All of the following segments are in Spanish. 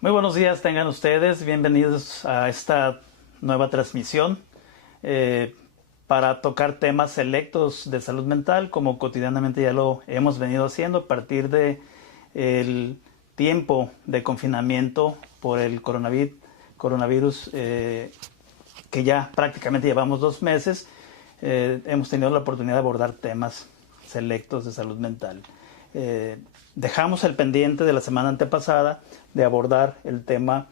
Muy buenos días tengan ustedes, bienvenidos a esta nueva transmisión para tocar temas selectos de salud mental, como cotidianamente ya lo hemos venido haciendo a partir de el tiempo de confinamiento por el coronavirus que ya prácticamente llevamos 2 meses. Hemos tenido la oportunidad de abordar temas selectos de salud mental. Dejamos el pendiente de la semana antepasada de abordar el tema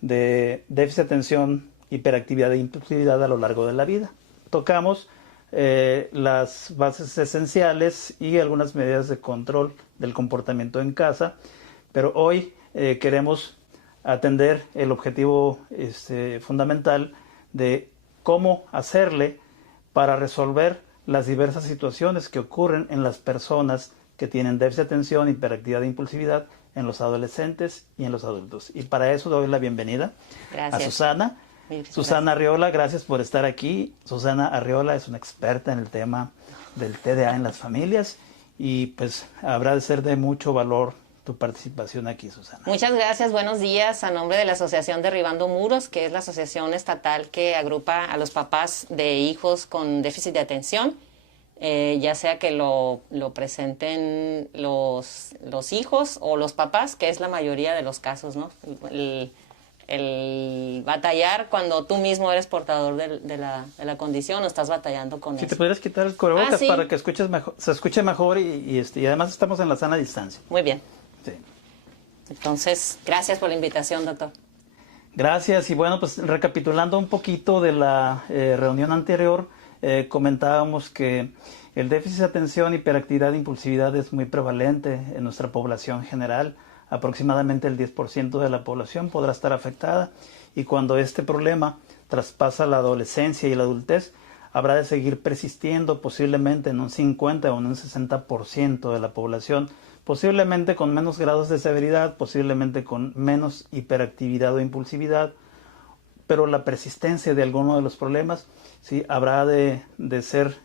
de déficit de atención, hiperactividad e impulsividad a lo largo de la vida. Tocamos las bases esenciales y algunas medidas de control del comportamiento en casa, pero hoy queremos atender el objetivo fundamental de cómo hacerle para resolver las diversas situaciones que ocurren en las personas que tienen déficit de atención, hiperactividad e impulsividad en los adolescentes y en los adultos. Y para eso doy la bienvenida a Susana. Susana Arriola, gracias por estar aquí. Susana Arriola es una experta en el tema del TDA en las familias y pues habrá de ser de mucho valor tu participación aquí, Susana. Muchas gracias, buenos días. A nombre de la Asociación Derribando Muros, que es la asociación estatal que agrupa a los papás de hijos con déficit de atención, ya sea que lo presenten los hijos o los papás, que es la mayoría de los casos, ¿no? El batallar cuando tú mismo eres portador de la condición o estás batallando con eso. Si te pudieras quitar el cubrebocas ¿sí? Para que se escuche mejor y además estamos en la sana distancia. Muy bien. Sí. Entonces, gracias por la invitación, doctor. Gracias. Y bueno, pues recapitulando un poquito de la reunión anterior, comentábamos que el déficit de atención, hiperactividad e impulsividad es muy prevalente en nuestra población general. Aproximadamente el 10% de la población podrá estar afectada y cuando este problema traspasa la adolescencia y la adultez, habrá de seguir persistiendo posiblemente en un 50 o en un 60% de la población, posiblemente con menos grados de severidad, posiblemente con menos hiperactividad o impulsividad, pero la persistencia de alguno de los problemas sí habrá de ser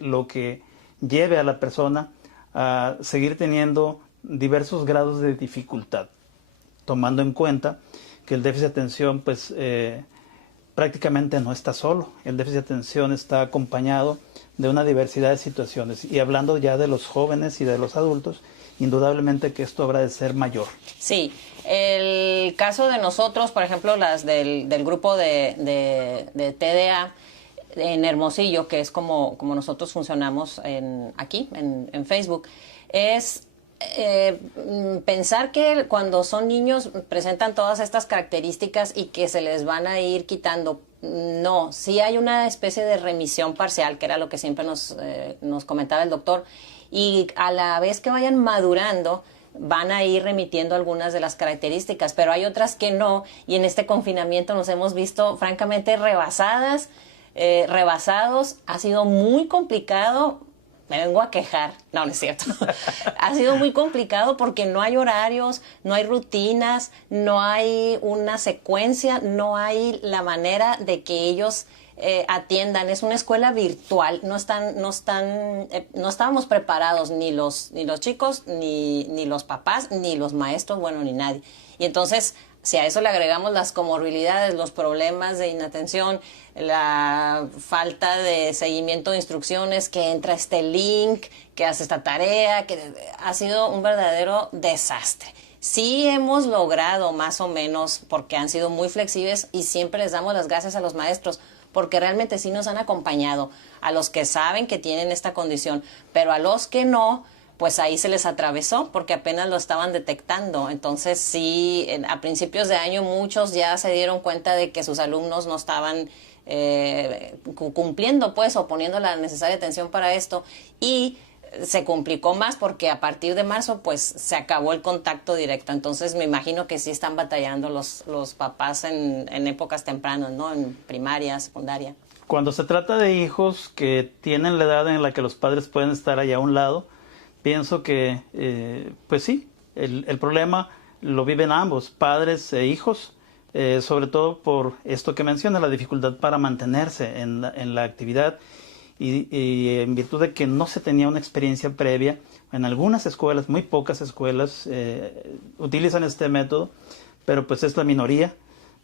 lo que lleve a la persona a seguir teniendo diversos grados de dificultad, tomando en cuenta que el déficit de atención pues prácticamente no está solo. El déficit de atención está acompañado de una diversidad de situaciones y hablando ya de los jóvenes y de los adultos, indudablemente que esto habrá de ser mayor. Sí, el caso de nosotros, por ejemplo, las del grupo de TDA en Hermosillo, que es como nosotros funcionamos aquí en Facebook, es pensar que cuando son niños presentan todas estas características y que se les van a ir quitando. No, sí hay una especie de remisión parcial, que era lo que siempre nos comentaba el doctor, y a la vez que vayan madurando van a ir remitiendo algunas de las características, pero hay otras que no, y en este confinamiento nos hemos visto francamente rebasados. Ha sido muy complicado. Me vengo a quejar. No, no es cierto. Ha sido muy complicado porque no hay horarios, no hay rutinas, no hay una secuencia, no hay la manera de que ellos atiendan. Es una escuela virtual. No estábamos preparados ni los chicos, ni los papás, ni los maestros, bueno, ni nadie. Y entonces, si a eso le agregamos las comorbilidades, los problemas de inatención, la falta de seguimiento de instrucciones, que entra este link, que hace esta tarea, que ha sido un verdadero desastre. Sí hemos logrado más o menos, porque han sido muy flexibles y siempre les damos las gracias a los maestros, porque realmente sí nos han acompañado, a los que saben que tienen esta condición, pero a los que no, pues ahí se les atravesó porque apenas lo estaban detectando. Entonces sí, a principios de año muchos ya se dieron cuenta de que sus alumnos no estaban cumpliendo pues o poniendo la necesaria atención para esto, y se complicó más porque a partir de marzo pues se acabó el contacto directo. Entonces me imagino que sí están batallando los papás en épocas tempranas, ¿no? En primaria, secundaria. Cuando se trata de hijos que tienen la edad en la que los padres pueden estar allá a un lado, pienso que, pues sí, el problema lo viven ambos, padres e hijos, sobre todo por esto que menciona, la dificultad para mantenerse en la actividad y en virtud de que no se tenía una experiencia previa. En algunas escuelas, muy pocas escuelas, utilizan este método pero pues es la minoría.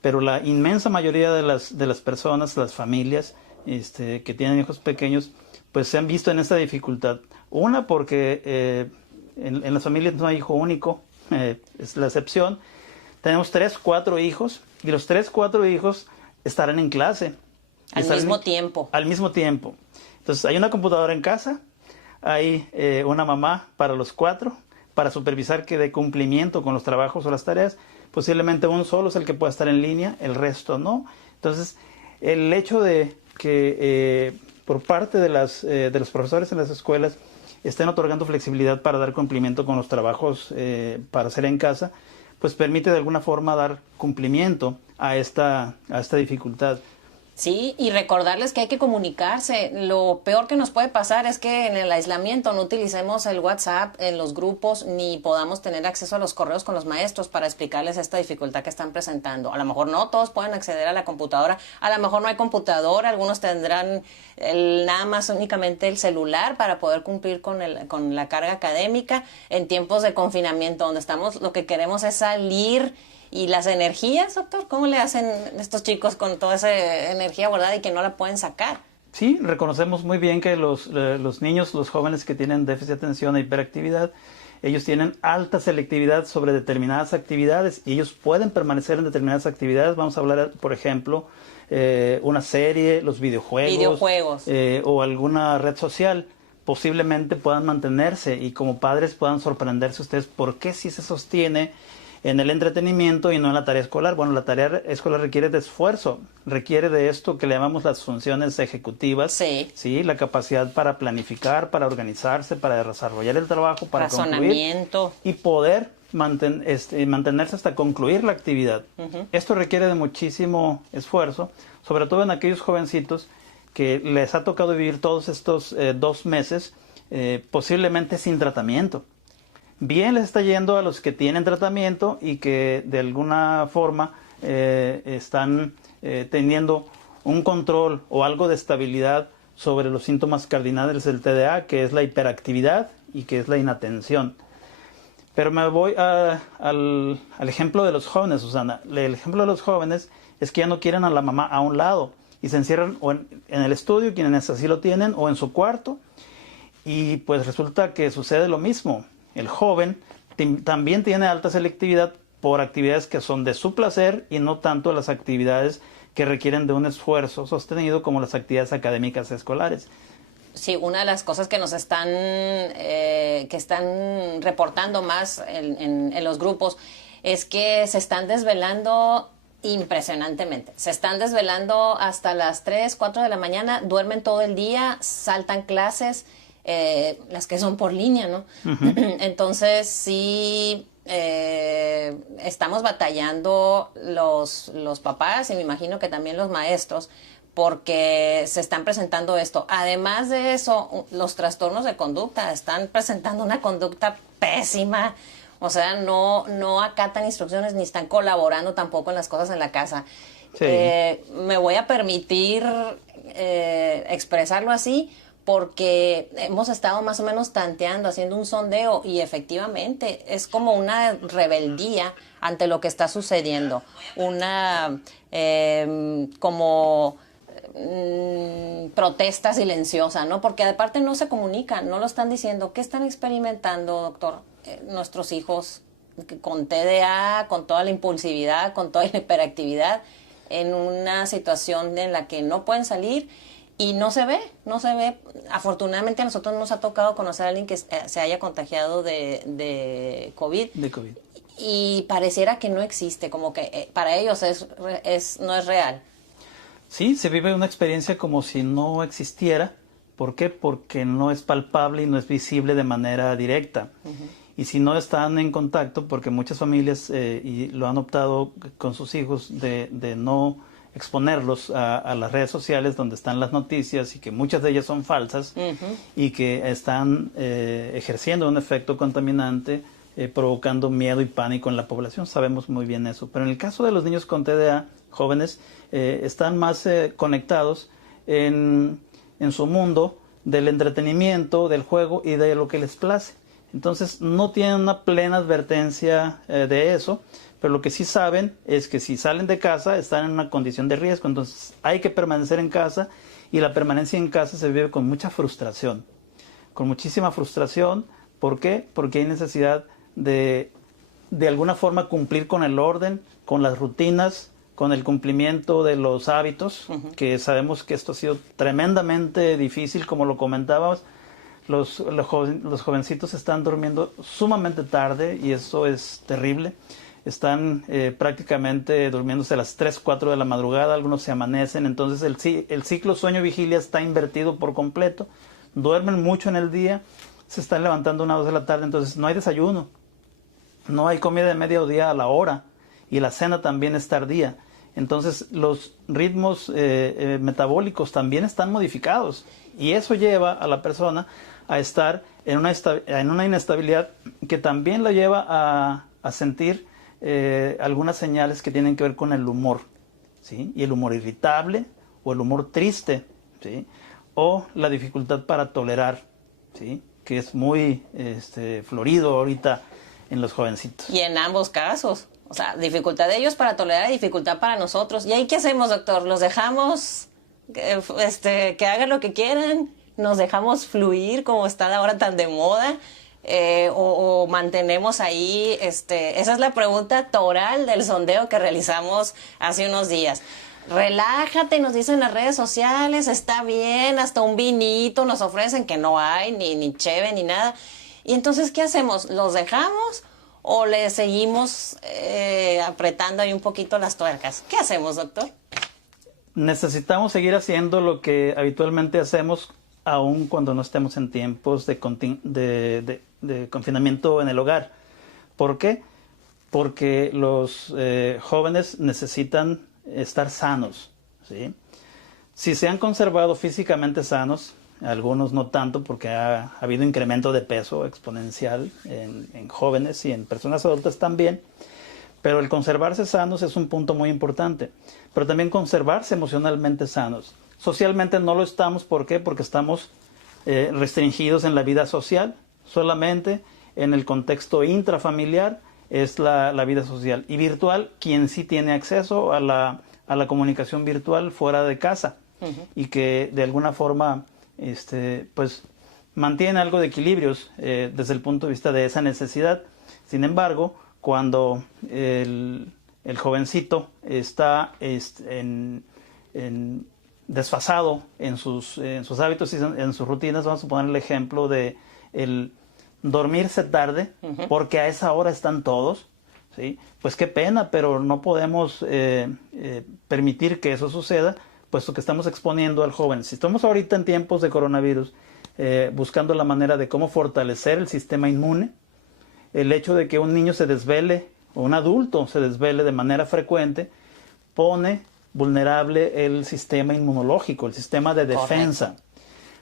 Pero la inmensa mayoría de las personas, las familias que tienen hijos pequeños, pues se han visto en esta dificultad. Una, porque en las familias no hay hijo único, es la excepción. Tenemos 3, 4 hijos, y los 3, 4 hijos estarán en clase. Al mismo tiempo. Al mismo tiempo. Entonces, hay una computadora en casa, hay una mamá para los 4, para supervisar que dé cumplimiento con los trabajos o las tareas. Posiblemente uno solo es el que pueda estar en línea, el resto no. Entonces, el hecho de que por parte de los profesores en las escuelas estén otorgando flexibilidad para dar cumplimiento con los trabajos para hacer en casa, pues permite de alguna forma dar cumplimiento a esta dificultad. Sí, y recordarles que hay que comunicarse. Lo peor que nos puede pasar es que en el aislamiento no utilicemos el WhatsApp en los grupos ni podamos tener acceso a los correos con los maestros para explicarles esta dificultad que están presentando. A lo mejor no todos pueden acceder a la computadora, a lo mejor no hay computadora, algunos tendrán nada más únicamente el celular para poder cumplir con la carga académica en tiempos de confinamiento, donde estamos, lo que queremos es salir. ¿Y las energías, doctor? ¿Cómo le hacen estos chicos con toda esa energía guardada y que no la pueden sacar? Sí, reconocemos muy bien que los niños, los jóvenes que tienen déficit de atención e hiperactividad, ellos tienen alta selectividad sobre determinadas actividades y ellos pueden permanecer en determinadas actividades. Vamos a hablar, por ejemplo, una serie, los videojuegos. O alguna red social. Posiblemente puedan mantenerse y como padres puedan sorprenderse ustedes por qué si se sostiene en el entretenimiento y no en la tarea escolar. Bueno, la tarea escolar requiere de esfuerzo, requiere de esto que le llamamos las funciones ejecutivas, sí, la capacidad para planificar, para organizarse, para desarrollar el trabajo, para razonamiento concluir y poder mantenerse hasta concluir la actividad. Esto requiere de muchísimo esfuerzo, sobre todo en aquellos jovencitos que les ha tocado vivir todos estos 2 meses posiblemente sin tratamiento. Bien les está yendo a los que tienen tratamiento y que de alguna forma están teniendo un control o algo de estabilidad sobre los síntomas cardinales del TDA, que es la hiperactividad y que es la inatención. Pero me voy al ejemplo de los jóvenes, Susana. El ejemplo de los jóvenes es que ya no quieren a la mamá a un lado y se encierran o en el estudio, quienes así lo tienen, o en su cuarto, y pues resulta que sucede lo mismo. El joven también tiene alta selectividad por actividades que son de su placer y no tanto las actividades que requieren de un esfuerzo sostenido como las actividades académicas escolares. Sí, una de las cosas que nos están reportando más en los grupos es que se están desvelando impresionantemente. Se están desvelando hasta las 3, 4 de la mañana, duermen todo el día, saltan clases, las que son por línea, ¿no? Entonces sí estamos batallando los papás y me imagino que también los maestros porque se están presentando esto. Además de eso, los trastornos de conducta están presentando una conducta pésima. O sea, no acatan instrucciones ni están colaborando tampoco en las cosas en la casa. Sí. Me voy a permitir expresarlo así porque hemos estado más o menos tanteando, haciendo un sondeo y efectivamente es como una rebeldía ante lo que está sucediendo. Una como protesta silenciosa, ¿no? Porque aparte no se comunican, no lo están diciendo. ¿Qué están experimentando, doctor? Nuestros hijos con TDA, con toda la impulsividad, con toda la hiperactividad, en una situación en la que no pueden salir y no se ve. Afortunadamente a nosotros nos ha tocado conocer a alguien que se haya contagiado de COVID. De COVID. Y pareciera que no existe, como que para ellos no es real. Sí, se vive una experiencia como si no existiera. ¿Por qué? Porque no es palpable y no es visible de manera directa. Y si no están en contacto, porque muchas familias y lo han optado con sus hijos de no exponerlos a las redes sociales donde están las noticias y que muchas de ellas son falsas y que están ejerciendo un efecto contaminante, provocando miedo y pánico en la población. Sabemos muy bien eso. Pero en el caso de los niños con TDA, jóvenes, están más conectados en su mundo del entretenimiento, del juego y de lo que les place. Entonces no tienen una plena advertencia de eso, pero lo que sí saben es que si salen de casa están en una condición de riesgo, entonces hay que permanecer en casa, y la permanencia en casa se vive con mucha frustración, con muchísima frustración. ¿Por qué? Porque hay necesidad de alguna forma cumplir con el orden, con las rutinas, con el cumplimiento de los hábitos, que sabemos que esto ha sido tremendamente difícil, como lo comentábamos. Los jovencitos están durmiendo sumamente tarde y eso es terrible. Están prácticamente durmiéndose a las 3, 4 de la madrugada, algunos se amanecen, entonces el ciclo sueño-vigilia está invertido por completo. Duermen mucho en el día, se están levantando 1 o 2 de la tarde, entonces no hay desayuno, no hay comida de mediodía a la hora, y la cena también es tardía. Entonces los ritmos metabólicos también están modificados, y eso lleva a la persona a estar en una inestabilidad que también la lleva a sentir algunas señales que tienen que ver con el humor, ¿sí? Y el humor irritable o el humor triste, ¿sí? O la dificultad para tolerar, ¿sí? Que es muy florido ahorita en los jovencitos. Y en ambos casos, o sea, dificultad de ellos para tolerar y dificultad para nosotros. ¿Y ahí qué hacemos, doctor? ¿Los dejamos que hagan lo que quieran? ¿Nos dejamos fluir como está ahora tan de moda? O mantenemos ahí, esa es la pregunta toral del sondeo que realizamos hace unos días. Relájate, nos dicen las redes sociales, está bien, hasta un vinito nos ofrecen, que no hay, ni cheve, ni nada. Y entonces, ¿qué hacemos? ¿Los dejamos o le seguimos apretando ahí un poquito las tuercas? ¿Qué hacemos, doctor? Necesitamos seguir haciendo lo que habitualmente hacemos, aun cuando no estemos en tiempos de confinamiento en el hogar. ¿Por qué? Porque los jóvenes necesitan estar sanos, ¿sí? Si se han conservado físicamente sanos, algunos no tanto porque ha habido incremento de peso exponencial en jóvenes y en personas adultas también, pero el conservarse sanos es un punto muy importante, pero también conservarse emocionalmente sanos. Socialmente no lo estamos, ¿por qué? Porque estamos restringidos en la vida social, solamente en el contexto intrafamiliar es la vida social, y virtual, quien sí tiene acceso a la comunicación virtual fuera de casa, y que de alguna forma pues mantiene algo de equilibrios desde el punto de vista de esa necesidad. Sin embargo, cuando el jovencito está desfasado en sus hábitos y en sus rutinas, vamos a poner el ejemplo de el dormirse tarde, porque a esa hora están todos, ¿sí? Pues qué pena, pero no podemos permitir que eso suceda, puesto que estamos exponiendo al joven. Si estamos ahorita en tiempos de coronavirus, buscando la manera de cómo fortalecer el sistema inmune, el hecho de que un niño se desvele o un adulto se desvele de manera frecuente pone vulnerable el sistema inmunológico, el sistema de defensa. Correcto.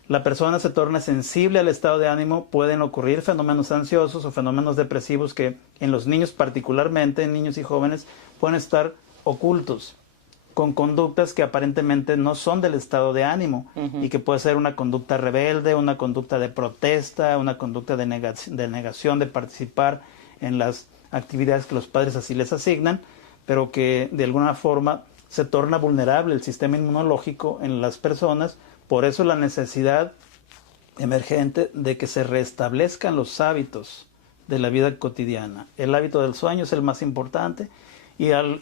La persona se torna sensible al estado de ánimo, pueden ocurrir fenómenos ansiosos o fenómenos depresivos que en los niños particularmente, en niños y jóvenes, pueden estar ocultos con conductas que aparentemente no son del estado de ánimo, y que puede ser una conducta rebelde, una conducta de protesta, una conducta de negación de participar en las actividades que los padres así les asignan, pero que de alguna forma se torna vulnerable el sistema inmunológico en las personas. Por eso la necesidad emergente de que se restablezcan los hábitos de la vida cotidiana. El hábito del sueño es el más importante, y al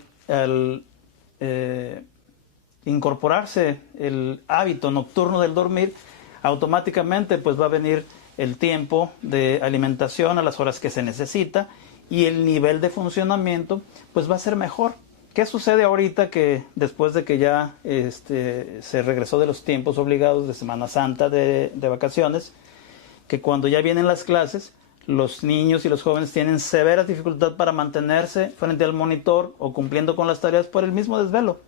incorporarse el hábito nocturno del dormir, automáticamente pues va a venir el tiempo de alimentación a las horas que se necesita, y el nivel de funcionamiento pues va a ser mejor. ¿Qué sucede ahorita que después de que ya se regresó de los tiempos obligados de Semana Santa, de vacaciones, que cuando ya vienen las clases, los niños y los jóvenes tienen severa dificultad para mantenerse frente al monitor o cumpliendo con las tareas por el mismo desvelo?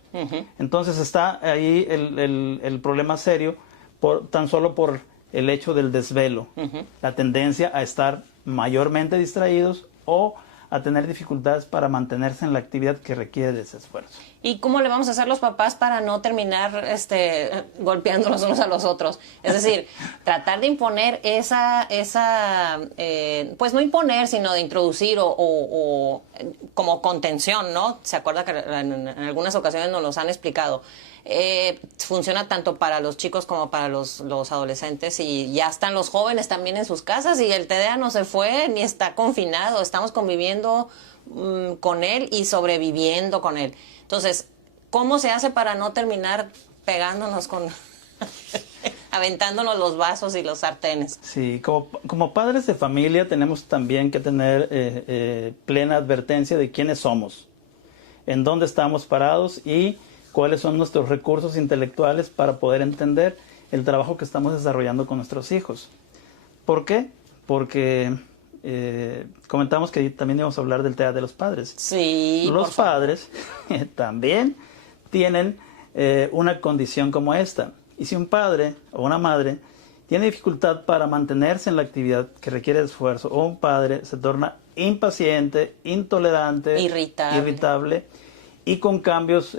Entonces está ahí el problema serio, tan solo por el hecho del desvelo, la tendencia a estar mayormente distraídos o a tener dificultades para mantenerse en la actividad que requiere de ese esfuerzo. ¿Y cómo le vamos a hacer los papás para no terminar golpeándonos unos a los otros? Es decir, tratar de imponer pues no imponer, sino de introducir o como contención, ¿no? Se acuerda que en algunas ocasiones nos los han explicado. Funciona tanto para los chicos como para los adolescentes, y ya están los jóvenes también en sus casas y el TDA no se fue ni está confinado, estamos conviviendo con él y sobreviviendo con él. Entonces, ¿cómo se hace para no terminar pegándonos aventándonos los vasos y los sartenes? Sí, como padres de familia tenemos también que tener plena advertencia de quiénes somos, en dónde estamos parados y cuáles son nuestros recursos intelectuales para poder entender el trabajo que estamos desarrollando con nuestros hijos. ¿Por qué? Porque comentamos que también íbamos a hablar del TDA de los padres. Sí, los padres también tienen una condición como esta. Y si un padre o una madre tiene dificultad para mantenerse en la actividad que requiere esfuerzo, o un padre se torna impaciente, intolerante, irritable y con cambios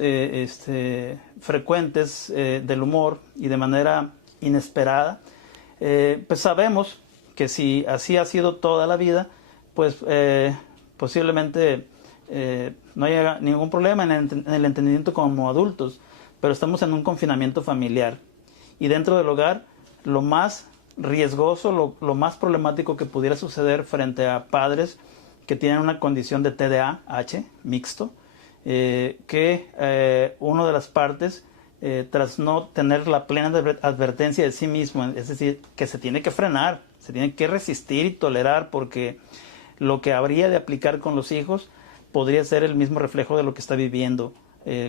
frecuentes del humor y de manera inesperada, pues sabemos que si así ha sido toda la vida, pues posiblemente no haya ningún problema en el entendimiento como adultos, pero estamos en un confinamiento familiar. Y dentro del hogar, lo más riesgoso, lo más problemático que pudiera suceder frente a padres que tienen una condición de TDAH mixto, que una de las partes, tras no tener la plena advertencia de sí mismo, es decir, que se tiene que frenar, se tiene que resistir y tolerar, porque lo que habría de aplicar con los hijos podría ser el mismo reflejo de lo que está viviendo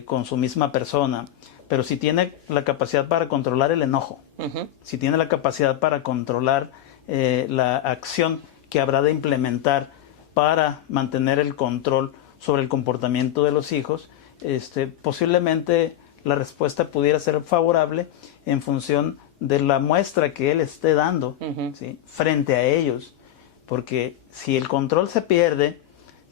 con su misma persona. Pero si tiene la capacidad para controlar el enojo, si tiene la capacidad para controlar la acción que habrá de implementar para mantener el control sobre el comportamiento de los hijos, posiblemente la respuesta pudiera ser favorable en función de la muestra que él esté dando, ¿sí?, frente a ellos. Porque si el control se pierde,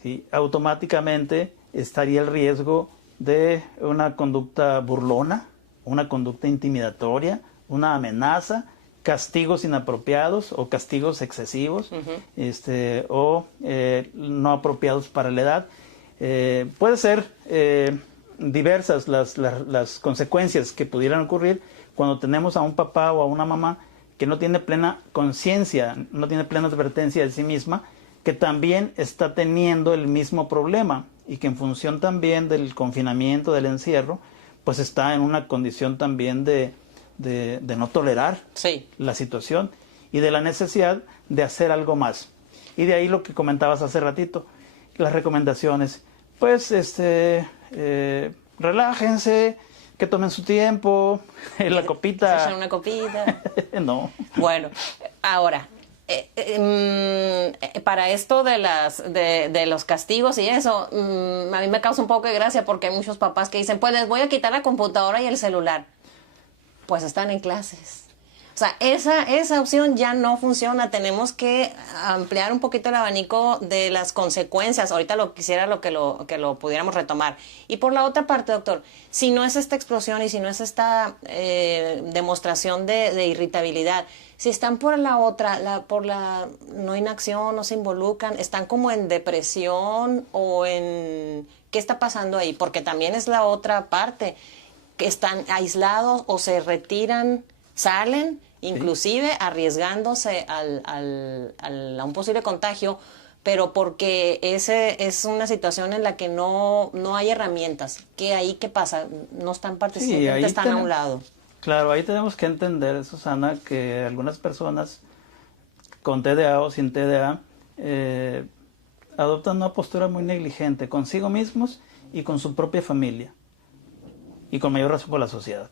¿sí?, automáticamente estaría el riesgo de una conducta burlona, una conducta intimidatoria, una amenaza, castigos inapropiados o castigos excesivos, o no apropiados para la edad. Puede ser diversas las consecuencias que pudieran ocurrir cuando tenemos a un papá o a una mamá que no tiene plena conciencia, no tiene plena advertencia de sí misma, que también está teniendo el mismo problema y que en función también del confinamiento, del encierro, pues está en una condición también de no tolerar la situación y de la necesidad de hacer algo más. Y de ahí lo que comentabas hace ratito, las recomendaciones. Pues relájense, que tomen su tiempo, la copita. ¿Se echan una copita? No. Bueno, ahora, para esto de los castigos y eso, a mí me causa un poco de gracia porque hay muchos papás que dicen, pues les voy a quitar la computadora y el celular. Pues están en clases. O sea, esa opción ya no funciona. Tenemos que ampliar un poquito el abanico de las consecuencias. Ahorita quisiera que lo pudiéramos retomar. Y por la otra parte, doctor, si no es esta explosión y si no es esta demostración de irritabilidad, si están por por la no inacción, no se involucran, están como en depresión o en... ¿Qué está pasando ahí? Porque también es la otra parte, que están aislados o se retiran, salen, inclusive arriesgándose a un posible contagio, pero porque es una situación en la que no hay herramientas. ¿Qué pasa? No están participando, están a un lado. Claro, ahí tenemos que entender, Susana, que algunas personas con TDA o sin TDA adoptan una postura muy negligente consigo mismos y con su propia familia, y con mayor razón con la sociedad.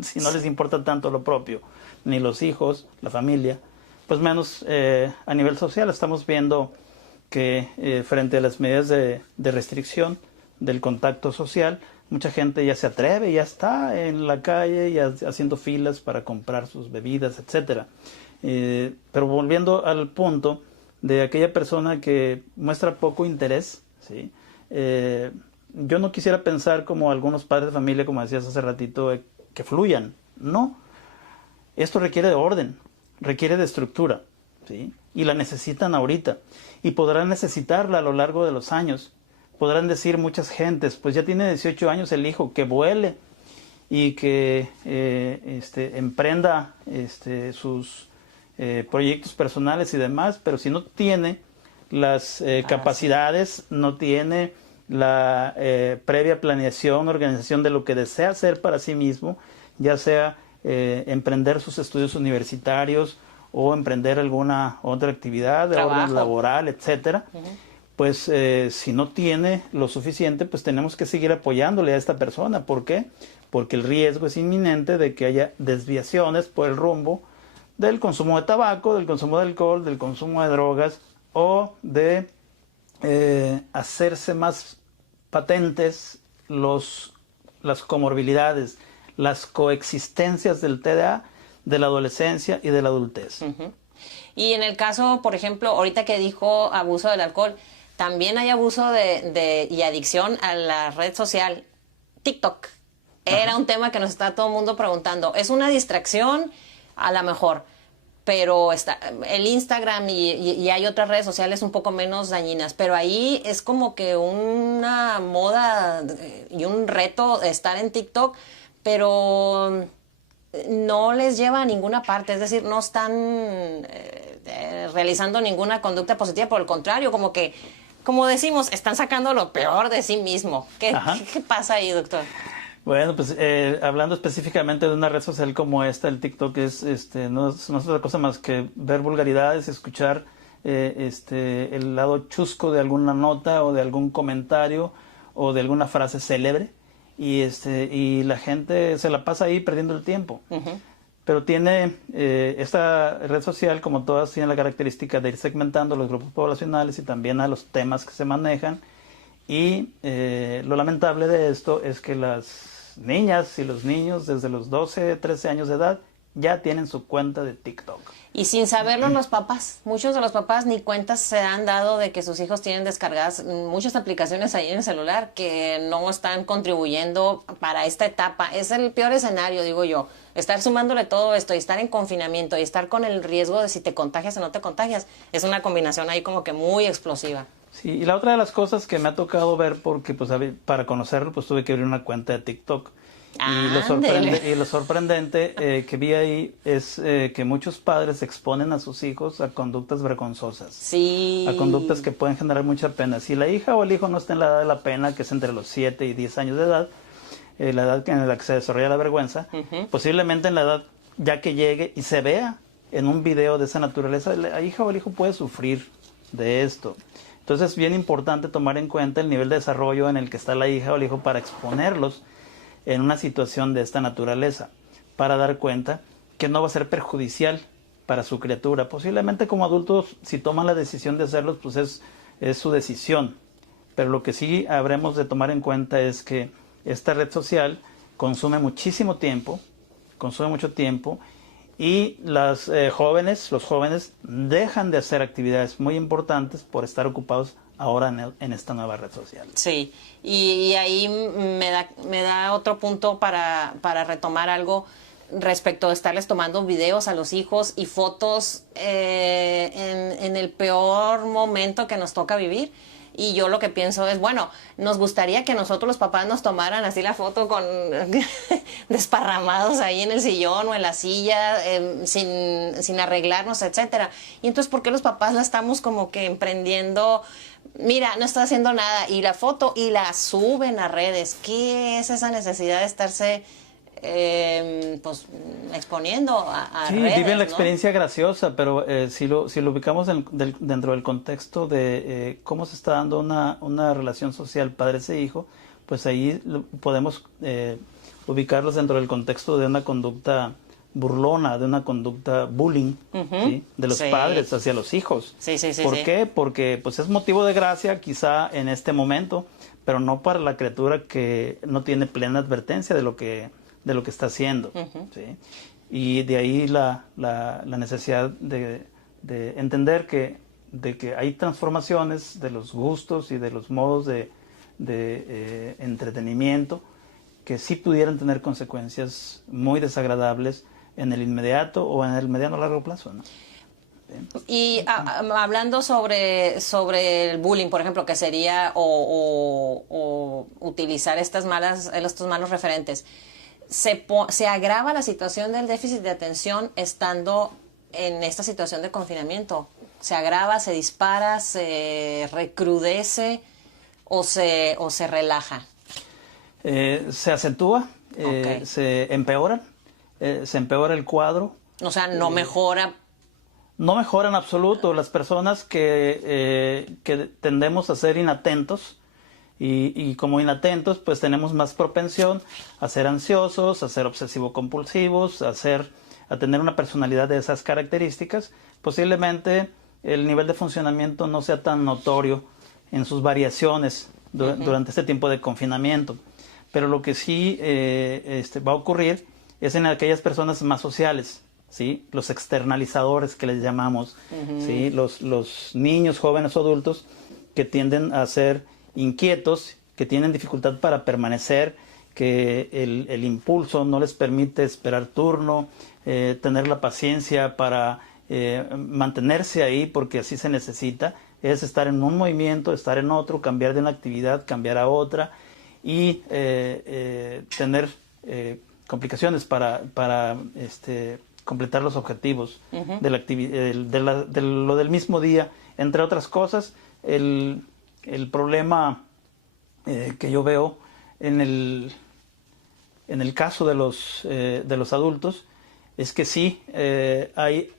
Si no les importa tanto lo propio, ni los hijos, la familia, pues menos a nivel social. Estamos viendo que frente a las medidas de restricción del contacto social, mucha gente ya se atreve, ya está en la calle, ya haciendo filas para comprar sus bebidas, etcétera. Pero volviendo al punto de aquella persona que muestra poco interés, ¿sí? Yo no quisiera pensar como algunos padres de familia, como decías hace ratito, que fluyan. No. Esto requiere de orden, requiere de estructura, ¿sí? Y la necesitan ahorita. Y podrán necesitarla a lo largo de los años. Podrán decir muchas gentes, pues ya tiene 18 años el hijo, que vuele y que emprenda sus proyectos personales y demás, pero si no tiene las capacidades, no tiene la previa planeación, organización de lo que desea hacer para sí mismo, ya sea emprender sus estudios universitarios o emprender alguna otra actividad de orden laboral, etcétera, pues si no tiene lo suficiente, pues tenemos que seguir apoyándole a esta persona. ¿Por qué? Porque el riesgo es inminente de que haya desviaciones por el rumbo del consumo de tabaco, del consumo de alcohol, del consumo de drogas o de hacerse más patentes las comorbilidades, las coexistencias del TDA, de la adolescencia y de la adultez. Y en el caso, por ejemplo, ahorita que dijo abuso del alcohol, también hay abuso y adicción a la red social TikTok. Era un tema que nos está todo el mundo preguntando. ¿Es una distracción? A lo mejor. Pero el Instagram y hay otras redes sociales un poco menos dañinas. Pero ahí es como que una moda y un reto estar en TikTok, pero no les lleva a ninguna parte. Es decir, no están realizando ninguna conducta positiva. Por el contrario, como que, como decimos, están sacando lo peor de sí mismo. ¿Qué pasa ahí, doctor? Bueno, pues hablando específicamente de una red social como esta, el TikTok no es otra cosa más que ver vulgaridades, escuchar el lado chusco de alguna nota o de algún comentario o de alguna frase célebre y la gente se la pasa ahí perdiendo el tiempo. Pero tiene esta red social, como todas, tiene la característica de ir segmentando los grupos poblacionales y también a los temas que se manejan. Y lo lamentable de esto es que las niñas y los niños desde los 12, 13 años de edad ya tienen su cuenta de TikTok. Y sin saberlo los papás, muchos de los papás ni cuentas se han dado de que sus hijos tienen descargadas muchas aplicaciones ahí en el celular que no están contribuyendo para esta etapa. Es el peor escenario, digo yo, estar sumándole todo esto y estar en confinamiento y estar con el riesgo de si te contagias o no te contagias. Es una combinación ahí como que muy explosiva. Sí, y la otra de las cosas que me ha tocado ver, porque pues para conocerlo pues tuve que abrir una cuenta de TikTok. Y lo sorprendente que vi ahí es que muchos padres exponen a sus hijos a conductas vergonzosas. Sí. A conductas que pueden generar mucha pena. Si la hija o el hijo no está en la edad de la pena, que es entre los 7 y 10 años de edad, la edad en la que se desarrolla la vergüenza, posiblemente en la edad ya que llegue y se vea en un video de esa naturaleza, la hija o el hijo puede sufrir de esto. Entonces es bien importante tomar en cuenta el nivel de desarrollo en el que está la hija o el hijo para exponerlos en una situación de esta naturaleza, para dar cuenta que no va a ser perjudicial para su criatura. Posiblemente como adultos, si toman la decisión de hacerlos, pues es su decisión. Pero lo que sí habremos de tomar en cuenta es que esta red social consume muchísimo tiempo, y los jóvenes dejan de hacer actividades muy importantes por estar ocupados ahora en esta nueva red social. Sí, y ahí me da otro punto para retomar algo respecto de estarles tomando videos a los hijos y fotos en el peor momento que nos toca vivir. Y yo lo que pienso es, bueno, nos gustaría que nosotros los papás nos tomaran así la foto con desparramados ahí en el sillón o en la silla, sin arreglarnos, etcétera. Y entonces, ¿por qué los papás la estamos como que emprendiendo? Mira, no está haciendo nada, y la foto, y la suben a redes. ¿Qué es esa necesidad de estarse pues exponiendo a redes? Sí, viven la ¿no? experiencia graciosa, pero si lo ubicamos dentro del contexto de cómo se está dando una relación social padre e hijo, pues ahí podemos ubicarlos dentro del contexto de una conducta burlona, de una conducta bullying, ¿sí? De los padres hacia los hijos. Sí. ¿Por qué? Porque pues es motivo de gracia quizá en este momento, pero no para la criatura que no tiene plena advertencia de lo que está haciendo. ¿Sí? Y de ahí la necesidad de entender que de que hay transformaciones de los gustos y de los modos de entretenimiento que sí pudieran tener consecuencias muy desagradables en el inmediato o en el mediano o largo plazo, ¿no? Y hablando sobre el bullying, por ejemplo, que sería o utilizar estos malos referentes, ¿se agrava la situación del déficit de atención estando en esta situación de confinamiento? ¿Se agrava, se dispara, se recrudece o se relaja? Se acentúa, Okay. se empeora el cuadro. O sea, no mejora. No mejora en absoluto. Las personas que tendemos a ser inatentos y como inatentos, pues tenemos más propensión a ser ansiosos, a ser obsesivo-compulsivos, a tener una personalidad de esas características. Posiblemente el nivel de funcionamiento no sea tan notorio en sus variaciones durante este tiempo de confinamiento. Pero lo que sí va a ocurrir es en aquellas personas más sociales, ¿sí? Los externalizadores que les llamamos, ¿sí? Los niños, jóvenes o adultos que tienden a ser inquietos, que tienen dificultad para permanecer, que el impulso no les permite esperar turno, tener la paciencia para mantenerse ahí porque así se necesita, es estar en un movimiento, estar en otro, cambiar de una actividad, cambiar a otra y tener complicaciones para completar los objetivos de lo del mismo día. Entre otras cosas, el problema que yo veo en el caso de los adultos es que sí hay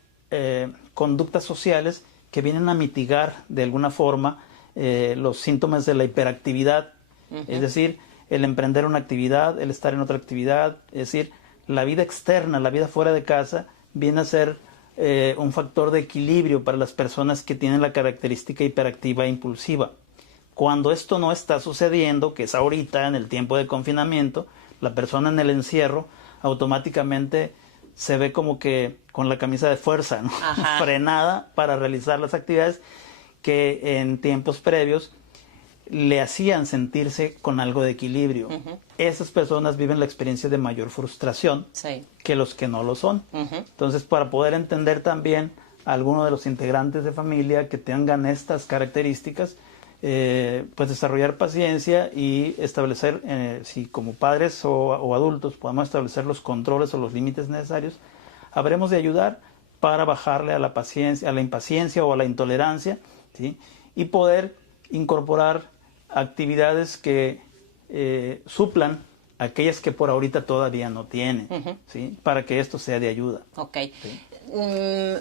conductas sociales que vienen a mitigar de alguna forma los síntomas de la hiperactividad. Es decir, el emprender una actividad, el estar en otra actividad, es decir, la vida externa, la vida fuera de casa, viene a ser un factor de equilibrio para las personas que tienen la característica hiperactiva e impulsiva. Cuando esto no está sucediendo, que es ahorita en el tiempo de confinamiento, la persona en el encierro automáticamente se ve como que con la camisa de fuerza, ¿no? Frenada para realizar las actividades que en tiempos previos le hacían sentirse con algo de equilibrio. Esas personas viven la experiencia de mayor frustración que los que no lo son. Entonces, para poder entender también a alguno de los integrantes de familia que tengan estas características, pues desarrollar paciencia y establecer, si como padres o adultos podemos establecer los controles o los límites necesarios, habremos de ayudar para bajarle a la paciencia, a la impaciencia o a la intolerancia, ¿sí? Y poder incorporar actividades que suplan aquellas que por ahorita todavía no tienen, ¿sí? Para que esto sea de ayuda. Ok. ¿Sí?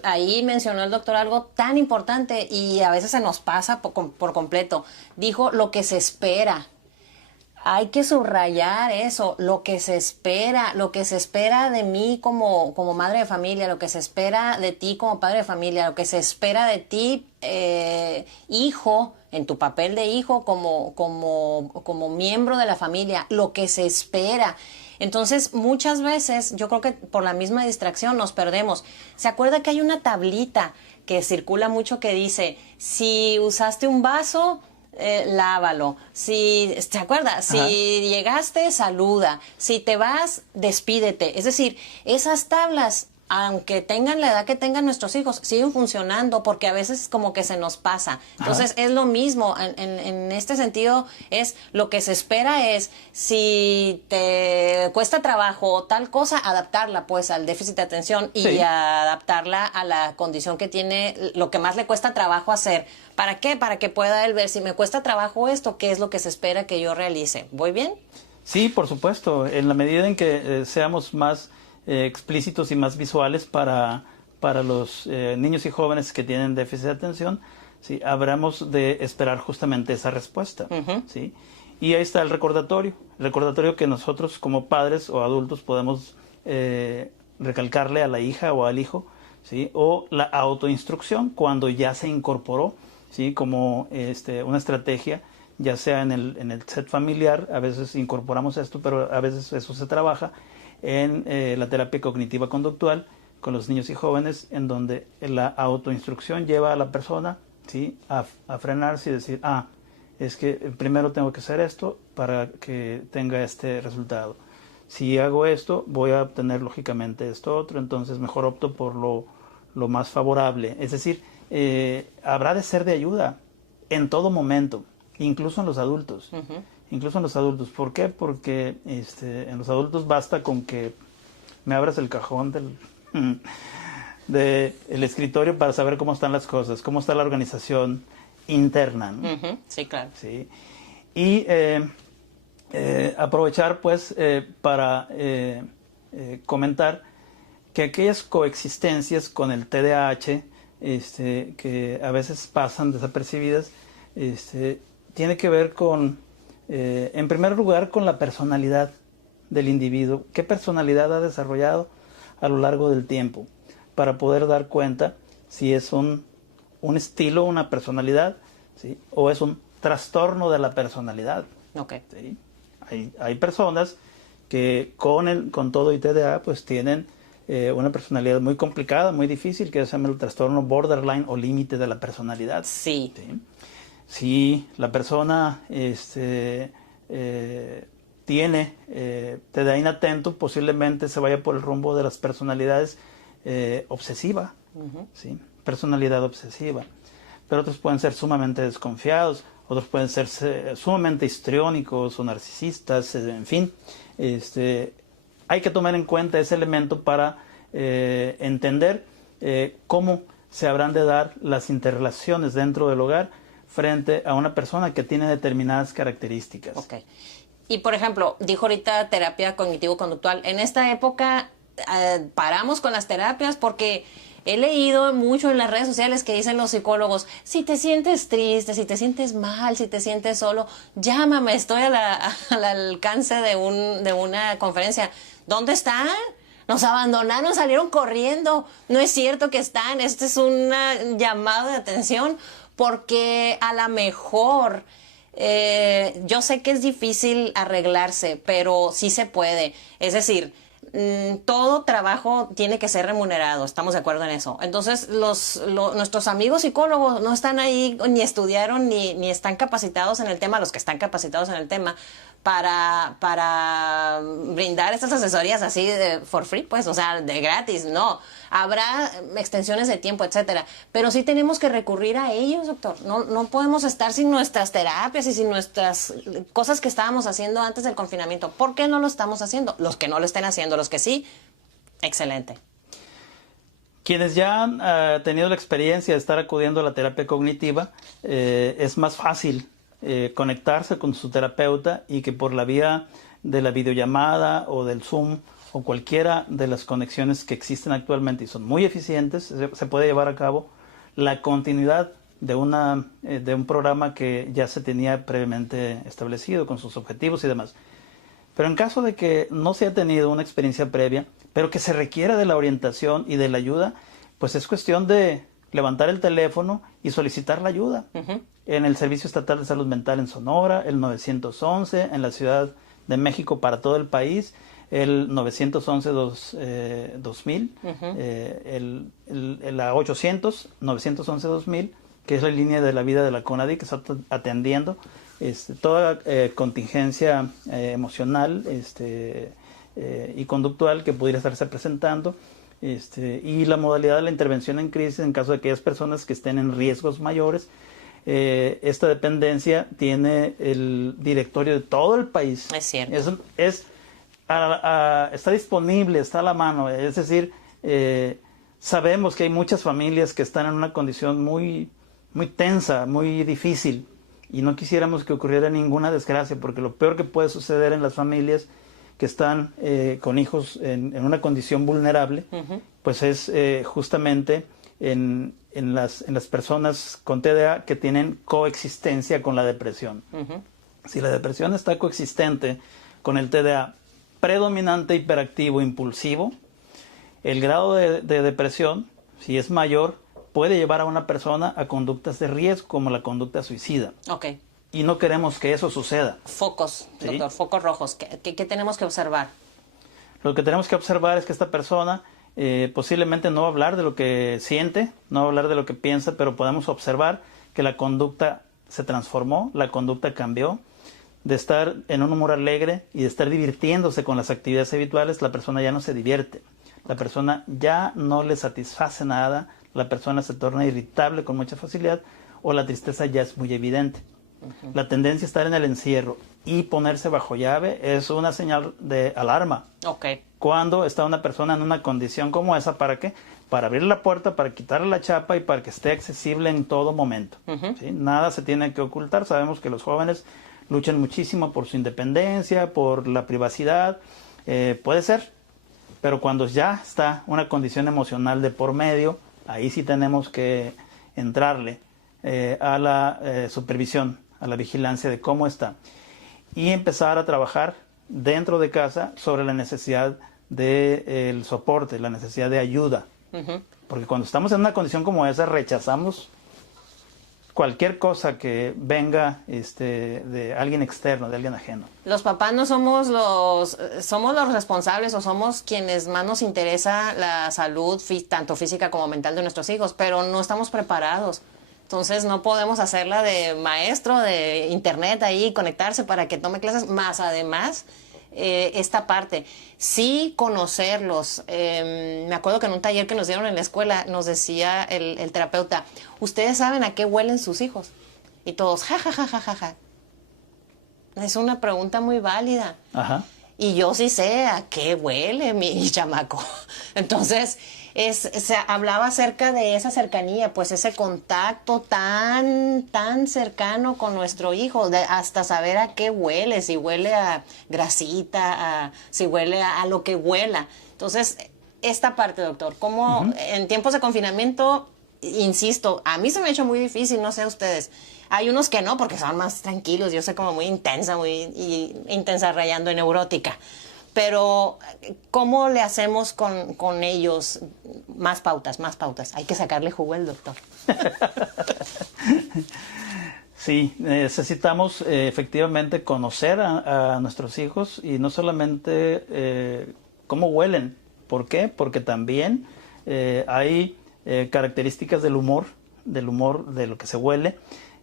Ahí mencionó el doctor algo tan importante y a veces se nos pasa por completo. Dijo lo que se espera. Hay que subrayar eso, lo que se espera de mí como madre de familia, lo que se espera de ti como padre de familia, lo que se espera de ti, hijo, en tu papel de hijo como miembro de la familia, lo que se espera. Entonces, muchas veces, yo creo que por la misma distracción nos perdemos. ¿Se acuerda que hay una tablita que circula mucho que dice, si usaste un vaso, lávalo? Si, ¿te acuerdas? Si llegaste, saluda. Si te vas, despídete. Es decir, esas tablas, aunque tengan la edad que tengan nuestros hijos, siguen funcionando porque a veces como que se nos pasa. Entonces es lo mismo, en este sentido es lo que se espera es, si te cuesta trabajo tal cosa, adaptarla pues al déficit de atención y adaptarla a la condición que tiene, lo que más le cuesta trabajo hacer. ¿Para qué? Para que pueda él ver, si me cuesta trabajo esto, ¿qué es lo que se espera que yo realice? ¿Voy bien? Sí, por supuesto. En la medida en que seamos más explícitos y más visuales para los niños y jóvenes que tienen déficit de atención, ¿sí? Habremos de esperar justamente esa respuesta, ¿sí? Y ahí está el recordatorio que nosotros como padres o adultos podemos recalcarle a la hija o al hijo, ¿sí? O la autoinstrucción cuando ya se incorporó, ¿sí? Como una estrategia, ya sea en el set familiar, a veces incorporamos esto, pero a veces eso se trabaja en la terapia cognitiva conductual con los niños y jóvenes, en donde la autoinstrucción lleva a la persona, ¿sí? A frenarse y decir, es que primero tengo que hacer esto para que tenga este resultado. Si hago esto, voy a obtener lógicamente esto otro, entonces mejor opto por lo más favorable. Es decir, habrá de ser de ayuda en todo momento, incluso en los adultos. Incluso en los adultos. ¿Por qué? Porque en los adultos basta con que me abras el cajón del escritorio para saber cómo están las cosas, cómo está la organización interna, ¿no? Sí, claro. Sí. Y aprovechar pues para comentar que aquellas coexistencias con el TDAH que a veces pasan desapercibidas, tiene que ver con, en primer lugar, con la personalidad del individuo. ¿Qué personalidad ha desarrollado a lo largo del tiempo? Para poder dar cuenta si es un estilo, una personalidad, ¿sí? O es un trastorno de la personalidad. Okay. ¿Sí? Hay personas que con todo y TDA pues tienen una personalidad muy complicada, muy difícil, que se llama el trastorno borderline o límite de la personalidad. Sí. ¿Sí? Si la persona tiene TDA inatento, posiblemente se vaya por el rumbo de las personalidades obsesiva, ¿sí? Personalidad obsesiva. Pero otros pueden ser sumamente desconfiados, otros pueden ser sumamente histriónicos o narcisistas, en fin. Hay que tomar en cuenta ese elemento para entender cómo se habrán de dar las interrelaciones dentro del hogar frente a una persona que tiene determinadas características. Okay. Y, por ejemplo, dijo ahorita terapia cognitivo-conductual. En esta época paramos con las terapias porque he leído mucho en las redes sociales que dicen los psicólogos, si te sientes triste, si te sientes mal, si te sientes solo, llámame, estoy al alcance de una conferencia. ¿Dónde están? Nos abandonaron, salieron corriendo. No es cierto que están. Este es un llamado de atención porque a lo mejor yo sé que es difícil arreglarse, pero sí se puede. Es decir, todo trabajo tiene que ser remunerado, estamos de acuerdo en eso. Entonces, nuestros amigos psicólogos no están ahí, ni estudiaron, ni están capacitados en el tema, los que están capacitados en el tema, para brindar estas asesorías así for free, pues, o sea, de gratis, no. Habrá extensiones de tiempo, etcétera. Pero sí tenemos que recurrir a ellos, doctor. No podemos estar sin nuestras terapias y sin nuestras cosas que estábamos haciendo antes del confinamiento. ¿Por qué no lo estamos haciendo? Los que no lo estén haciendo, los que sí, excelente. Quienes ya han tenido la experiencia de estar acudiendo a la terapia cognitiva, es más fácil conectarse con su terapeuta y que por la vía de la videollamada o del Zoom o cualquiera de las conexiones que existen actualmente y son muy eficientes, se puede llevar a cabo la continuidad de un programa que ya se tenía previamente establecido con sus objetivos y demás. Pero en caso de que no se haya tenido una experiencia previa, pero que se requiera de la orientación y de la ayuda, pues es cuestión de levantar el teléfono y solicitar la ayuda. En el Servicio Estatal de Salud Mental en Sonora, el 911, en la Ciudad de México para todo el país, el 911-2000, la 800-911-2000, que es la línea de la vida de la CONADI, que está atendiendo toda contingencia emocional y conductual que pudiera estarse presentando, y la modalidad de la intervención en crisis en caso de aquellas personas que estén en riesgos mayores. Esta dependencia tiene el directorio de todo el país. Es cierto. Está disponible, está a la mano. Es decir, sabemos que hay muchas familias que están en una condición muy, muy tensa, muy difícil, y no quisiéramos que ocurriera ninguna desgracia, porque lo peor que puede suceder en las familias que están con hijos en una condición vulnerable, pues es justamente en las personas con TDA que tienen coexistencia con la depresión. Si la depresión está coexistente con el TDA predominante, hiperactivo, impulsivo, el grado de depresión, si es mayor, puede llevar a una persona a conductas de riesgo, como la conducta suicida. Okay. Y no queremos que eso suceda. Focos, ¿Sí? Doctor, focos rojos. ¿Qué tenemos que observar? Lo que tenemos que observar es que esta persona posiblemente no va a hablar de lo que siente, no va a hablar de lo que piensa, pero podemos observar que la conducta se transformó, la conducta cambió. De estar en un humor alegre y de estar divirtiéndose con las actividades habituales, la persona ya no se divierte. La persona ya no le satisface nada, la persona se torna irritable con mucha facilidad o la tristeza ya es muy evidente. La tendencia a estar en el encierro y ponerse bajo llave es una señal de alarma. Cuando está una persona en una condición como esa, ¿para qué? Para abrir la puerta, para quitarle la chapa y para que esté accesible en todo momento. ¿Sí? Nada se tiene que ocultar. Sabemos que los jóvenes luchan muchísimo por su independencia, por la privacidad. Puede ser, pero cuando ya está una condición emocional de por medio, ahí sí tenemos que entrarle a la supervisión, a la vigilancia de cómo está. Y empezar a trabajar dentro de casa sobre la necesidad del soporte, la necesidad de ayuda. Porque cuando estamos en una condición como esa, rechazamos cualquier cosa que venga de alguien externo, de alguien ajeno. Los papás no somos los responsables o somos quienes más nos interesa la salud tanto física como mental de nuestros hijos, pero no estamos preparados. Entonces no podemos hacerla de maestro de internet ahí, conectarse para que tome clases, más además esta parte. Sí conocerlos. Me acuerdo que en un taller que nos dieron en la escuela nos decía el terapeuta, ¿ustedes saben a qué huelen sus hijos? Y todos, ja, ja, ja, ja, ja, ja. Es una pregunta muy válida. Ajá. Y yo sí sé a qué huele mi chamaco. Entonces, se hablaba acerca de esa cercanía, pues ese contacto tan cercano con nuestro hijo, hasta saber a qué huele, si huele a grasita, si huele a lo que huela. Entonces, esta parte, doctor, ¿cómo en tiempos de confinamiento, insisto, a mí se me ha hecho muy difícil, no sé ustedes? Hay unos que no, porque son más tranquilos, yo soy como muy intensa, rayando en neurótica. Pero, ¿cómo le hacemos con ellos? Más pautas. Hay que sacarle jugo al doctor. Sí, necesitamos efectivamente conocer a nuestros hijos y no solamente cómo huelen. ¿Por qué? Porque también hay características del humor de lo que se huele,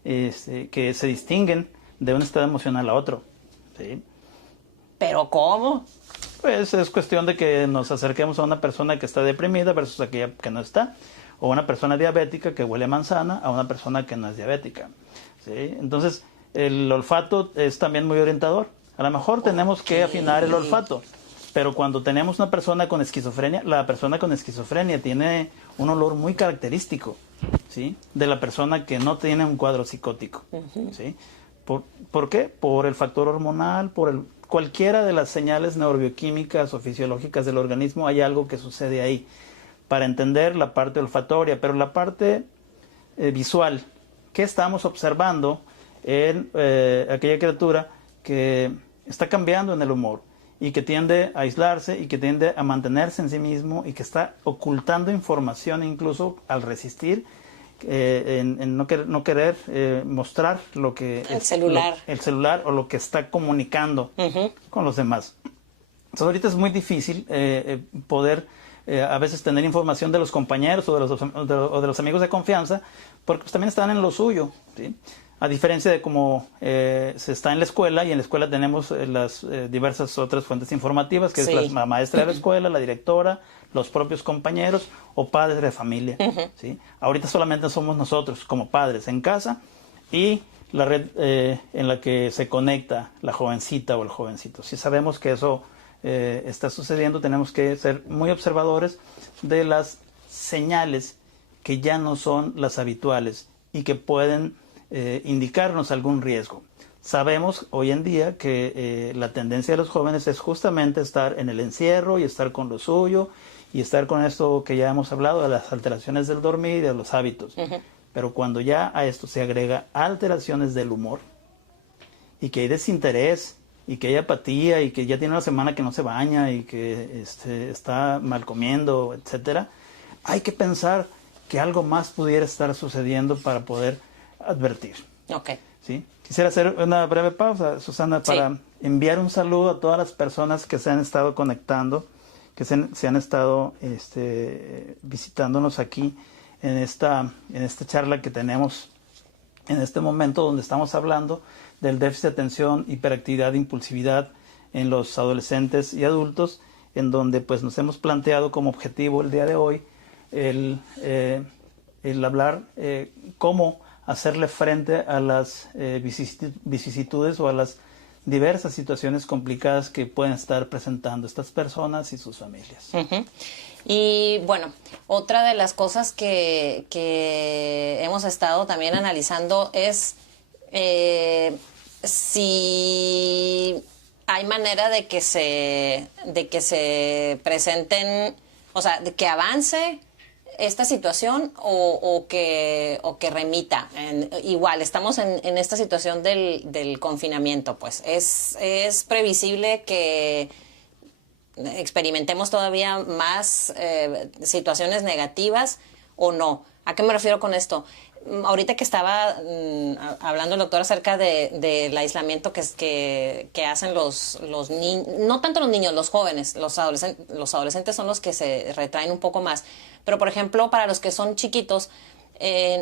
que se distinguen de un estado emocional a otro. ¿Sí? ¿Pero cómo? Pues es cuestión de que nos acerquemos a una persona que está deprimida versus aquella que no está, o una persona diabética que huele a manzana a una persona que no es diabética. ¿Sí? Entonces, el olfato es también muy orientador. A lo mejor tenemos que afinar el olfato, pero cuando tenemos una persona con esquizofrenia, la persona con esquizofrenia tiene un olor muy característico, ¿sí?, de la persona que no tiene un cuadro psicótico. ¿Sí? ¿Por qué? Por el factor hormonal, cualquiera de las señales neurobioquímicas o fisiológicas del organismo, hay algo que sucede ahí. Para entender la parte olfatoria, pero la parte visual, ¿qué estamos observando en aquella criatura que está cambiando en el humor y que tiende a aislarse y que tiende a mantenerse en sí mismo y que está ocultando información incluso al resistir, en no querer mostrar lo que el celular o lo que está comunicando con los demás? Entonces ahorita es muy difícil poder a veces tener información de los compañeros o de los amigos de confianza, porque pues, también están en lo suyo, ¿sí? A diferencia de cómo se está en la escuela, y en la escuela tenemos las diversas otras fuentes informativas, que es la maestra de la escuela, la directora, los propios compañeros o padres de familia. ¿Sí? Ahorita solamente somos nosotros como padres en casa y la red en la que se conecta la jovencita o el jovencito. Si sabemos que eso está sucediendo, tenemos que ser muy observadores de las señales que ya no son las habituales y que pueden indicarnos algún riesgo. Sabemos hoy en día que la tendencia de los jóvenes es justamente estar en el encierro y estar con lo suyo y estar con esto que ya hemos hablado de las alteraciones del dormir y de los hábitos. Pero cuando ya a esto se agrega alteraciones del humor y que hay desinterés y que hay apatía y que ya tiene una semana que no se baña y que está mal comiendo, etcétera, hay que pensar que algo más pudiera estar sucediendo para poder advertir. ¿Sí? Quisiera hacer una breve pausa, Susana, para enviar un saludo a todas las personas que se han estado conectando, que se han estado visitándonos aquí en esta charla que tenemos en este momento donde estamos hablando del déficit de atención, hiperactividad, impulsividad en los adolescentes y adultos, en donde pues nos hemos planteado como objetivo el día de hoy el hablar cómo hacerle frente a las vicisitudes o a las diversas situaciones complicadas que pueden estar presentando estas personas y sus familias. Uh-huh. Y bueno, otra de las cosas que hemos estado también analizando es si hay manera de que se presenten, o sea, de que avance esta situación o que remita. Igual, estamos en esta situación del confinamiento, pues. Es previsible que experimentemos todavía más situaciones negativas o no. ¿A qué me refiero con esto? Ahorita que estaba hablando el doctor acerca del aislamiento que hacen los niños, no tanto los niños, los jóvenes, los adolescentes son los que se retraen un poco más. Pero, por ejemplo, para los que son chiquitos,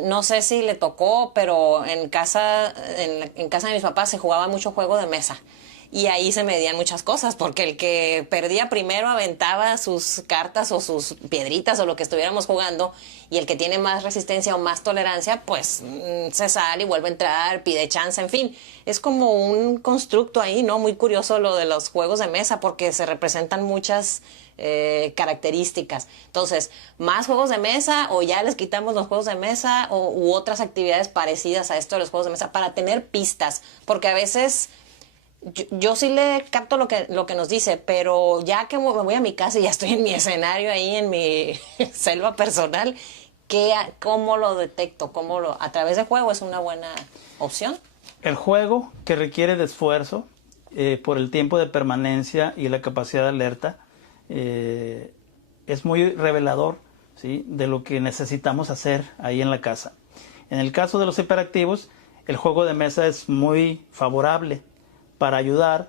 no sé si le tocó, pero en casa de mis papás se jugaba mucho juego de mesa. Y ahí se medían muchas cosas, porque el que perdía primero aventaba sus cartas o sus piedritas o lo que estuviéramos jugando, y el que tiene más resistencia o más tolerancia, pues se sale y vuelve a entrar, pide chance, en fin. Es como un constructo ahí, ¿no? Muy curioso lo de los juegos de mesa, porque se representan muchas características. Entonces, más juegos de mesa, o ya les quitamos los juegos de mesa u otras actividades parecidas a esto de los juegos de mesa para tener pistas, porque a veces yo sí le capto lo que nos dice, pero ya que me voy a mi casa y ya estoy en mi escenario ahí, en mi selva personal, ¿cómo lo detecto? ¿A través de juego es una buena opción? El juego, que requiere de esfuerzo por el tiempo de permanencia y la capacidad de alerta, es muy revelador, ¿sí?, de lo que necesitamos hacer ahí en la casa. En el caso de los hiperactivos, el juego de mesa es muy favorable para ayudar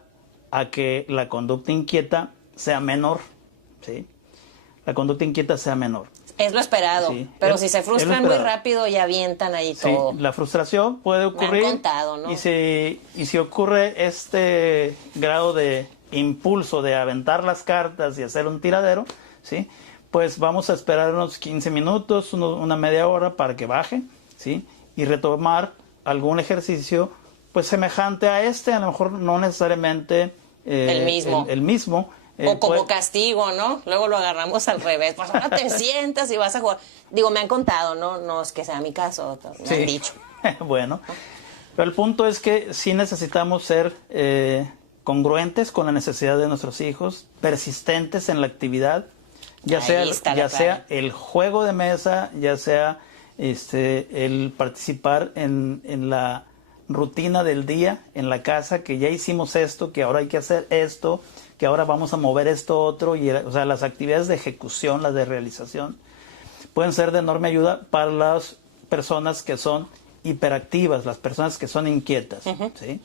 a que la conducta inquieta sea menor, ¿sí? La conducta inquieta sea menor. Es lo esperado, sí, pero si se frustran muy rápido y avientan ahí todo. Sí, la frustración puede ocurrir. Me han contado, ¿no? Y si ocurre este grado de impulso de aventar las cartas y hacer un tiradero, ¿sí?, pues vamos a esperar unos 15 minutos, una media hora para que baje, ¿sí?, y retomar algún ejercicio pues semejante a a lo mejor no necesariamente el mismo. O como castigo, ¿no? Luego lo agarramos al revés. Pues ahora te sientas y vas a jugar. Digo, me han contado, no es que sea mi caso, me han dicho. Bueno, pero el punto es que sí necesitamos ser congruentes con la necesidad de nuestros hijos, persistentes en la actividad, ya sea el juego de mesa, ya sea el participar en la rutina del día en la casa, que ya hicimos esto, que ahora hay que hacer esto, que ahora vamos a mover esto otro, o sea, las actividades de ejecución, las de realización, pueden ser de enorme ayuda para las personas que son hiperactivas, las personas que son inquietas, ¿sí?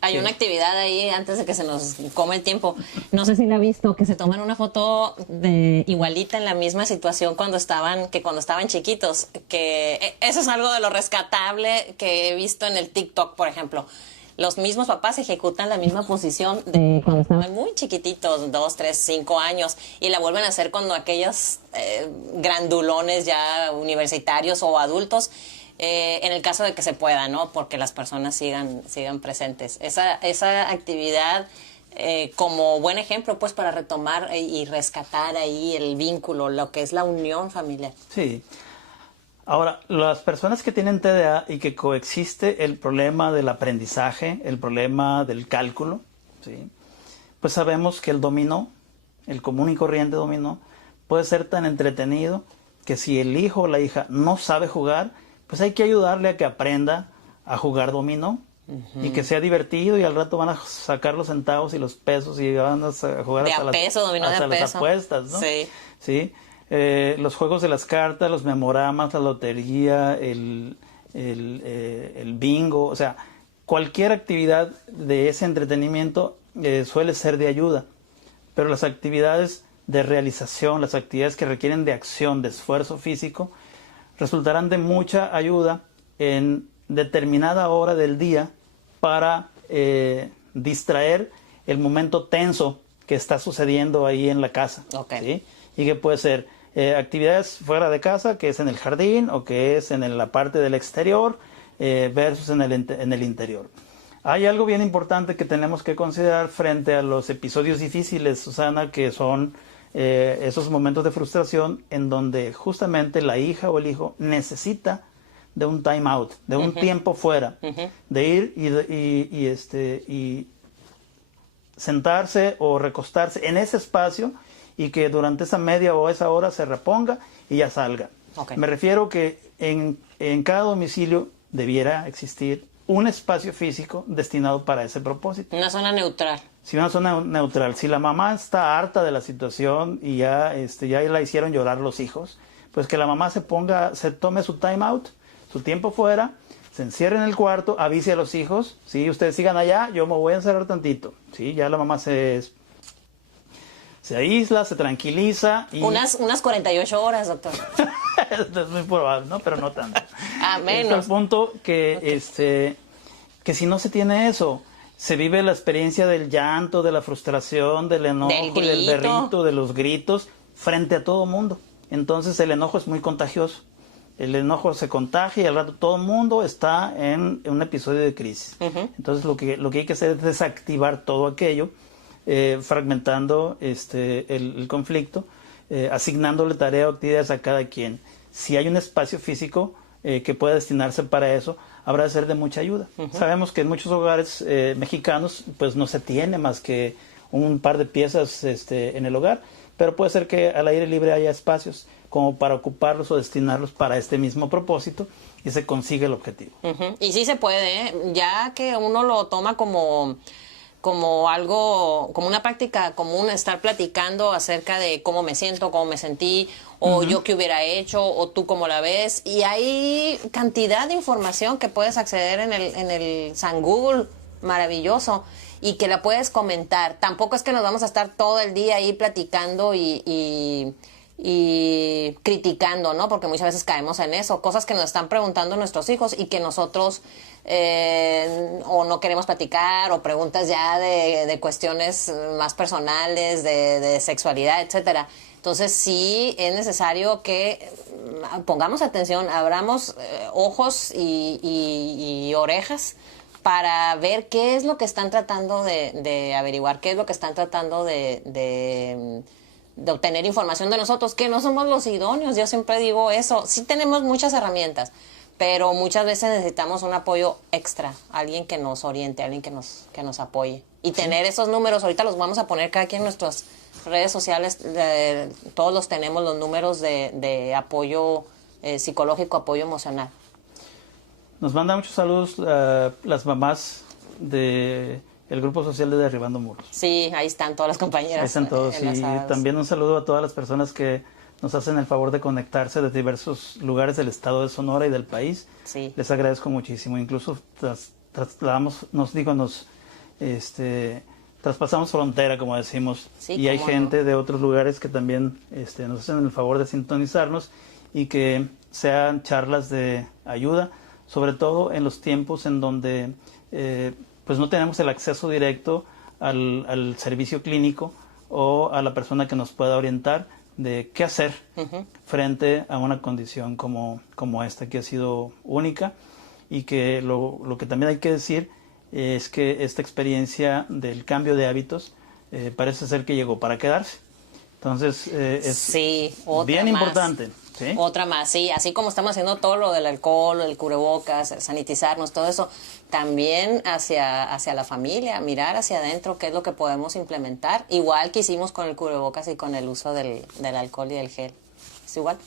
Hay una actividad ahí, antes de que se nos come el tiempo, no sé si la ha visto, que se toman una foto igualita en la misma situación cuando estaban chiquitos, que eso es algo de lo rescatable que he visto en el TikTok, por ejemplo. Los mismos papás ejecutan la misma posición de cuando estaban muy chiquititos, 2, 3, 5 años, y la vuelven a hacer cuando aquellos grandulones ya universitarios o adultos, en el caso de que se pueda, ¿no? Porque las personas sigan presentes. Esa actividad como buen ejemplo, pues, para retomar y rescatar ahí el vínculo, lo que es la unión familiar. Sí. Ahora, las personas que tienen TDA y que coexiste el problema del aprendizaje, el problema del cálculo, ¿sí?, pues sabemos que el dominó, el común y corriente dominó, puede ser tan entretenido que si el hijo o la hija no sabe jugar, pues hay que ayudarle a que aprenda a jugar dominó y que sea divertido, y al rato van a sacar los centavos y los pesos y van a jugar hasta las apuestas, ¿no? Sí. ¿Sí? Los juegos de las cartas, los memoramas, la lotería, el bingo, o sea, cualquier actividad de ese entretenimiento suele ser de ayuda, pero las actividades de realización, las actividades que requieren de acción, de esfuerzo físico, resultarán de mucha ayuda en determinada hora del día para distraer el momento tenso que está sucediendo ahí en la casa. Okay. ¿Sí? Y que puede ser actividades fuera de casa, que es en el jardín o que es en la parte del exterior versus en el interior. Hay algo bien importante que tenemos que considerar frente a los episodios difíciles, Susana, que son esos momentos de frustración en donde justamente la hija o el hijo necesita de un time out, de un tiempo fuera, de ir y sentarse o recostarse en ese espacio y que durante esa media o esa hora se reponga y ya salga. Okay. Me refiero que en cada domicilio debiera existir un espacio físico destinado para ese propósito. Una zona neutral. Sí, una zona neutral. Si la mamá está harta de la situación y ya la hicieron llorar los hijos, pues que la mamá se tome su time out, su tiempo fuera, se encierre en el cuarto, avise a los hijos, ¿sí? Ustedes sigan allá, yo me voy a encerrar tantito, ¿sí? Ya la mamá se aísla, se tranquiliza. Y... Unas 48 horas, doctor. Es muy probable, ¿no? Pero no tanto. Menos. Es el punto que, que si no se tiene eso, se vive la experiencia del llanto, de la frustración, del enojo, del berrito, de los gritos, frente a todo mundo. Entonces el enojo es muy contagioso. El enojo se contagia y al rato todo el mundo está en un episodio de crisis. Entonces lo que hay que hacer es desactivar todo aquello, fragmentando el conflicto, asignándole tarea o actividades a cada quien. Si hay un espacio físico que pueda destinarse para eso, habrá de ser de mucha ayuda. Sabemos que en muchos hogares mexicanos pues no se tiene más que un par de piezas en el hogar, pero puede ser que al aire libre haya espacios como para ocuparlos o destinarlos para este mismo propósito y se consigue el objetivo. Y sí se puede, ya que uno lo toma como algo, como una práctica común, estar platicando acerca de cómo me siento, cómo me sentí, o yo qué hubiera hecho, o tú cómo la ves. Y hay cantidad de información que puedes acceder en el San Google, maravilloso, y que la puedes comentar. Tampoco es que nos vamos a estar todo el día ahí platicando y criticando, ¿no? Porque muchas veces caemos en eso, cosas que nos están preguntando nuestros hijos y que nosotros o no queremos platicar, o preguntas ya de cuestiones más personales, de sexualidad, etcétera. Entonces sí es necesario que pongamos atención, abramos ojos y orejas para ver qué es lo que están tratando de averiguar, qué es lo que están tratando de obtener información de nosotros, que no somos los idóneos. Yo siempre digo eso. Sí tenemos muchas herramientas, pero muchas veces necesitamos un apoyo extra, alguien que nos oriente, alguien que nos apoye. Y tener esos números, ahorita los vamos a poner cada quien en nuestras redes sociales, todos los tenemos, los números de apoyo psicológico, apoyo emocional. Nos manda muchos saludos las mamás de el Grupo Social de Derribando Muros. Sí, ahí están todas las compañeras. Ahí están todos. Y también un saludo a todas las personas que nos hacen el favor de conectarse de diversos lugares del estado de Sonora y del país. Sí. Les agradezco muchísimo. Incluso traspasamos frontera, como decimos. Sí, y hay gente de otros lugares que también nos hacen el favor de sintonizarnos y que sean charlas de ayuda, sobre todo en los tiempos en donde pues no tenemos el acceso directo al servicio clínico o a la persona que nos pueda orientar de qué hacer frente a una condición como esta, que ha sido única, y que lo que también hay que decir es que esta experiencia del cambio de hábitos parece ser que llegó para quedarse. Entonces es bien importante. ¿Sí? Otra más, sí, así como estamos haciendo todo lo del alcohol, el cubrebocas, sanitizarnos, todo eso, también hacia la familia, mirar hacia adentro qué es lo que podemos implementar, igual que hicimos con el cubrebocas y con el uso del alcohol y del gel. Es igual.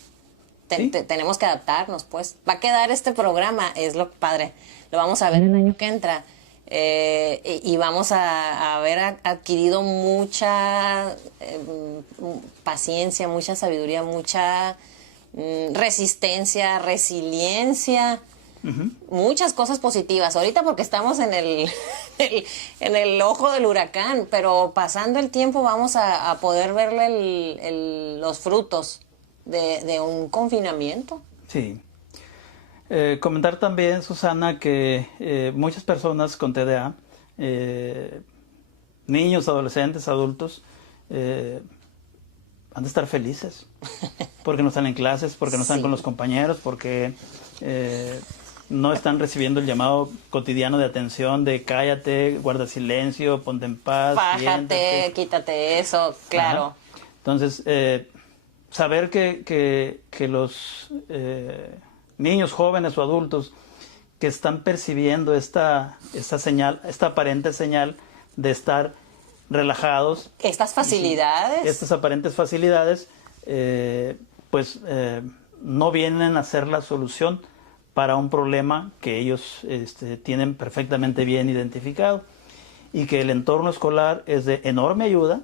Tenemos que adaptarnos, pues. Va a quedar este programa, es lo padre. Lo vamos a ver el año que entra. Y vamos a haber adquirido mucha paciencia, mucha sabiduría, mucha resistencia, resiliencia, muchas cosas positivas. Ahorita porque estamos en el ojo del huracán, pero pasando el tiempo vamos a poder verle los frutos de un confinamiento. Sí. Comentar también, Susana, que muchas personas con TDA, niños, adolescentes, adultos, han de estar felices porque no están en clases, porque no están Sí. con los compañeros, porque no están recibiendo el llamado cotidiano de atención de cállate, guarda silencio, ponte en paz, Bájate, siéntate. quítate eso, claro. Ajá. Entonces, saber que los niños, jóvenes o adultos que están percibiendo esta señal, esta aparente señal de estar relajados, Estas facilidades. estas aparentes facilidades, no vienen a ser la solución para un problema que ellos tienen perfectamente bien identificado, y que el entorno escolar es de enorme ayuda,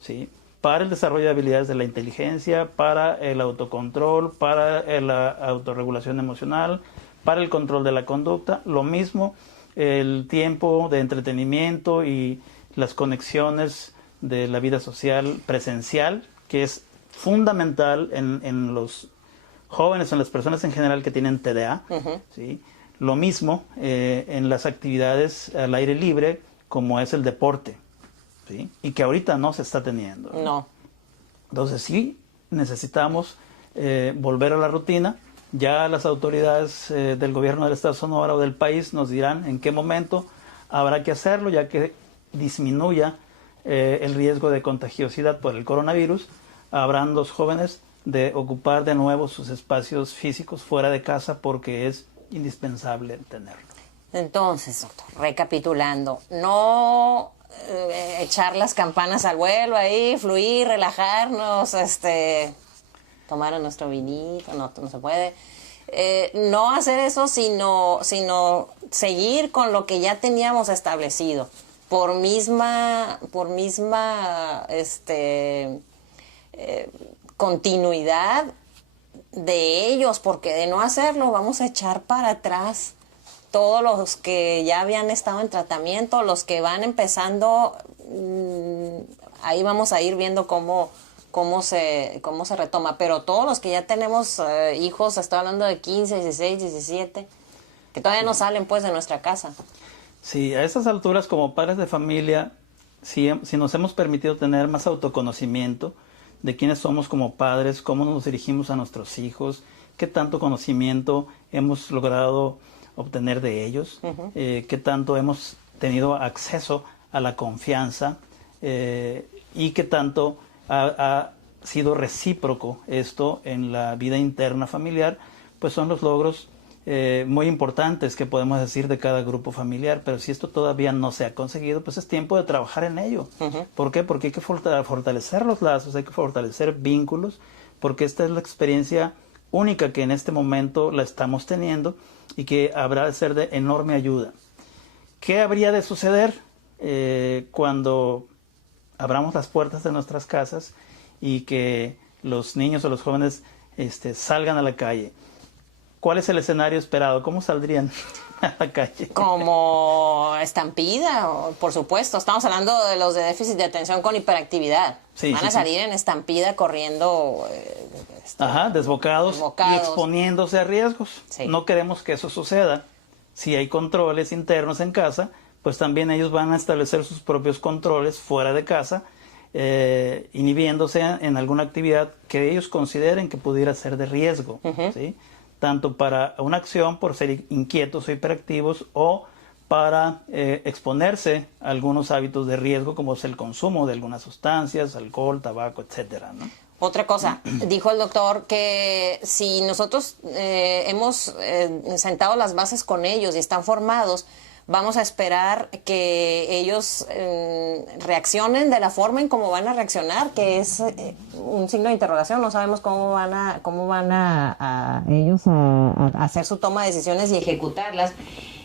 ¿sí?, para el desarrollo de habilidades de la inteligencia, para el autocontrol, para la autorregulación emocional, para el control de la conducta. Lo mismo el tiempo de entretenimiento y las conexiones de la vida social presencial, que es fundamental en los jóvenes, en las personas en general que tienen TDA. ¿Sí? Lo mismo en las actividades al aire libre, como es el deporte, ¿sí?, y que ahorita no se está teniendo. No. Entonces sí necesitamos volver a la rutina. Ya las autoridades del gobierno del Estado de Sonora o del país nos dirán en qué momento habrá que hacerlo, ya que disminuya el riesgo de contagiosidad por el coronavirus. Habrán los jóvenes de ocupar de nuevo sus espacios físicos fuera de casa, porque es indispensable tenerlo. Entonces, doctor, recapitulando, no echar las campanas al vuelo ahí, fluir, relajarnos, tomar nuestro vinito, no se puede. No hacer eso, sino seguir con lo que ya teníamos establecido, por misma continuidad de ellos, porque de no hacerlo vamos a echar para atrás todos los que ya habían estado en tratamiento, los que van empezando. Ahí vamos a ir viendo cómo se retoma, pero todos los que ya tenemos hijos, estoy hablando de 15, 16, 17, que todavía no salen pues de nuestra casa. Sí, a esas alturas, como padres de familia, si nos hemos permitido tener más autoconocimiento de quiénes somos como padres, cómo nos dirigimos a nuestros hijos, qué tanto conocimiento hemos logrado obtener de ellos, qué tanto hemos tenido acceso a la confianza, y qué tanto ha sido recíproco esto en la vida interna familiar, pues son los logros muy importantes que podemos decir de cada grupo familiar. Pero si esto todavía no se ha conseguido, pues es tiempo de trabajar en ello. ¿Por qué? Porque hay que fortalecer los lazos, hay que fortalecer vínculos, porque esta es la experiencia única que en este momento la estamos teniendo y que habrá de ser de enorme ayuda. ¿Qué habría de suceder cuando abramos las puertas de nuestras casas y que los niños o los jóvenes salgan a la calle? ¿Cuál es el escenario esperado? ¿Cómo saldrían a la calle? Como estampida, por supuesto. Estamos hablando de los de déficit de atención con hiperactividad. Sí, Van a salir en estampida corriendo. Desbocados y exponiéndose a riesgos. Sí. No queremos que eso suceda. Si hay controles internos en casa, pues también ellos van a establecer sus propios controles fuera de casa, inhibiéndose en alguna actividad que ellos consideren que pudiera ser de riesgo, ¿sí?, tanto para una acción por ser inquietos o hiperactivos, o para exponerse a algunos hábitos de riesgo, como es el consumo de algunas sustancias, alcohol, tabaco, etcétera, ¿no? Otra cosa, dijo el doctor que si nosotros hemos sentado las bases con ellos y están formados, vamos a esperar que ellos reaccionen de la forma en cómo van a reaccionar, que es un signo de interrogación. No sabemos cómo van a ellos a hacer su toma de decisiones y ejecutarlas.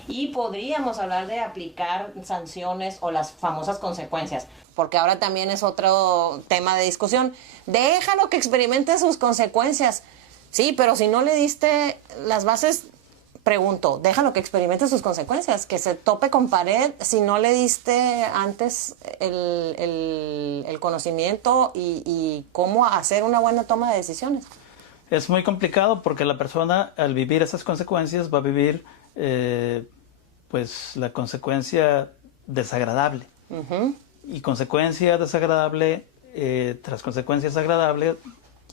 Y podríamos hablar de aplicar sanciones o las famosas consecuencias, porque ahora también es otro tema de discusión. Déjalo que experimente sus consecuencias. Sí, pero si no le diste las bases, pregunto, déjalo que experimente sus consecuencias, que se tope con pared si no le diste antes el conocimiento y cómo hacer una buena toma de decisiones. Es muy complicado porque la persona al vivir esas consecuencias va a vivir pues la consecuencia desagradable. Y consecuencia desagradable tras consecuencia desagradable,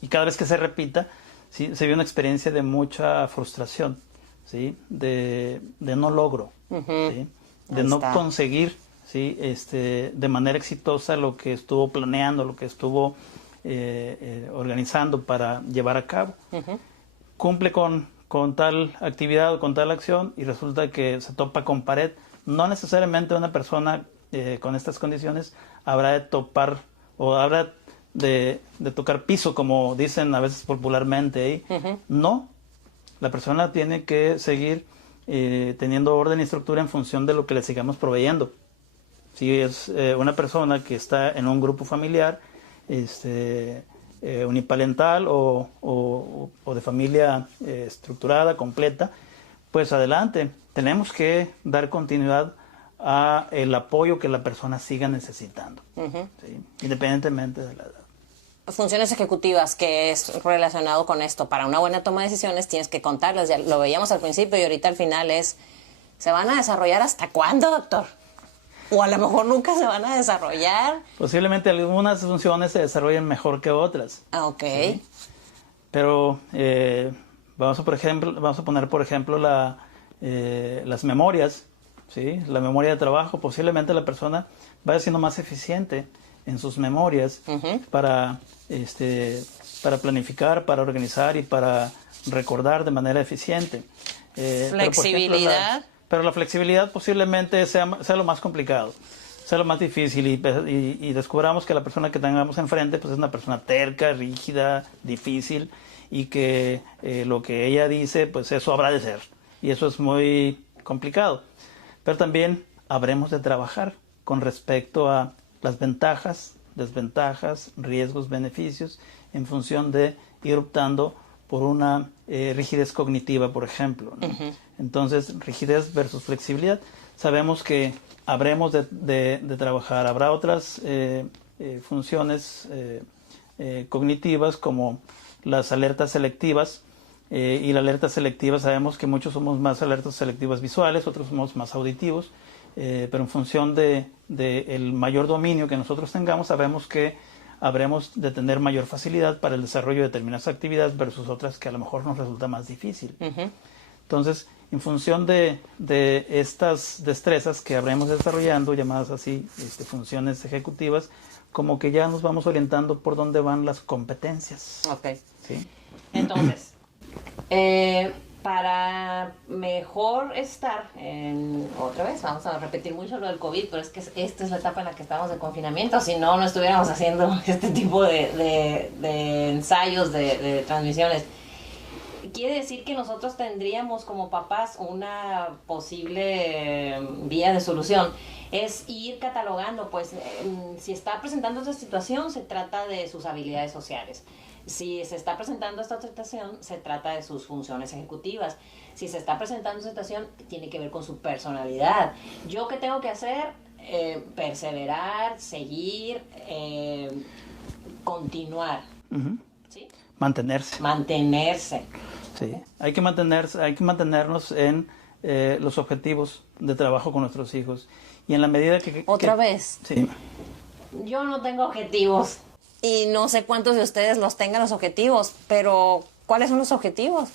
y cada vez que se repita, ¿sí? Se vive una experiencia de mucha frustración, ¿sí? De no logro, ¿sí? De no conseguir, ¿sí? De manera exitosa lo que estuvo planeando, lo que estuvo organizando para llevar a cabo. Cumple con tal actividad o con tal acción y resulta que se topa con pared. No necesariamente una persona con estas condiciones habrá de topar o habrá de tocar piso, como dicen a veces popularmente. No, la persona tiene que seguir teniendo orden y estructura en función de lo que le sigamos proveyendo. Si es una persona que está en un grupo familiar uniparental o de familia estructurada, completa, pues adelante. Tenemos que dar continuidad a el apoyo que la persona siga necesitando, ¿sí? Independientemente de la edad. Funciones ejecutivas, que es relacionado con esto. Para una buena toma de decisiones tienes que contarlas. Ya lo veíamos al principio y ahorita al final ¿se van a desarrollar hasta cuándo, doctor? O a lo mejor nunca se van a desarrollar. Posiblemente algunas funciones se desarrollen mejor que otras. Ok. ¿Sí? Pero vamos a poner, por ejemplo, las memorias, ¿sí? La memoria de trabajo. Posiblemente la persona vaya siendo más eficiente en sus memorias para planificar, para organizar y para recordar de manera eficiente. Flexibilidad. Pero la flexibilidad posiblemente sea lo más complicado, sea lo más difícil y descubramos que la persona que tengamos enfrente pues es una persona terca, rígida, difícil y que lo que ella dice pues eso habrá de ser y eso es muy complicado. Pero también habremos de trabajar con respecto a las ventajas, desventajas, riesgos, beneficios en función de ir optando por una rigidez cognitiva, por ejemplo, ¿no? Entonces, rigidez versus flexibilidad. Sabemos que habremos de trabajar. Habrá otras funciones cognitivas como las alertas selectivas. Y la alerta selectiva sabemos que muchos somos más alertas selectivas visuales, otros somos más auditivos. Pero en función de el mayor dominio que nosotros tengamos, sabemos que habremos de tener mayor facilidad para el desarrollo de determinadas actividades versus otras que a lo mejor nos resulta más difícil. Entonces, en función de estas destrezas que habremos desarrollando, llamadas así funciones ejecutivas, como que ya nos vamos orientando por dónde van las competencias. Ok. ¿Sí? Entonces, para mejor estar otra vez, vamos a repetir mucho lo del COVID, pero es que esta es la etapa en la que estamos de confinamiento, si no estuviéramos haciendo este tipo de ensayos, de transmisiones. Quiere decir que nosotros tendríamos como papás una posible vía de solución, es ir catalogando, pues, si está presentando esta situación, se trata de sus habilidades sociales. Si se está presentando esta situación, se trata de sus funciones ejecutivas. Si se está presentando esta situación, tiene que ver con su personalidad. ¿Yo qué tengo que hacer? Perseverar, seguir, continuar. ¿Sí? Mantenerse. Sí. Hay que mantenernos en los objetivos de trabajo con nuestros hijos. Y en la medida que... ¿Otra vez? Sí. Yo no tengo objetivos. Y no sé cuántos de ustedes los tengan los objetivos, pero ¿cuáles son los objetivos?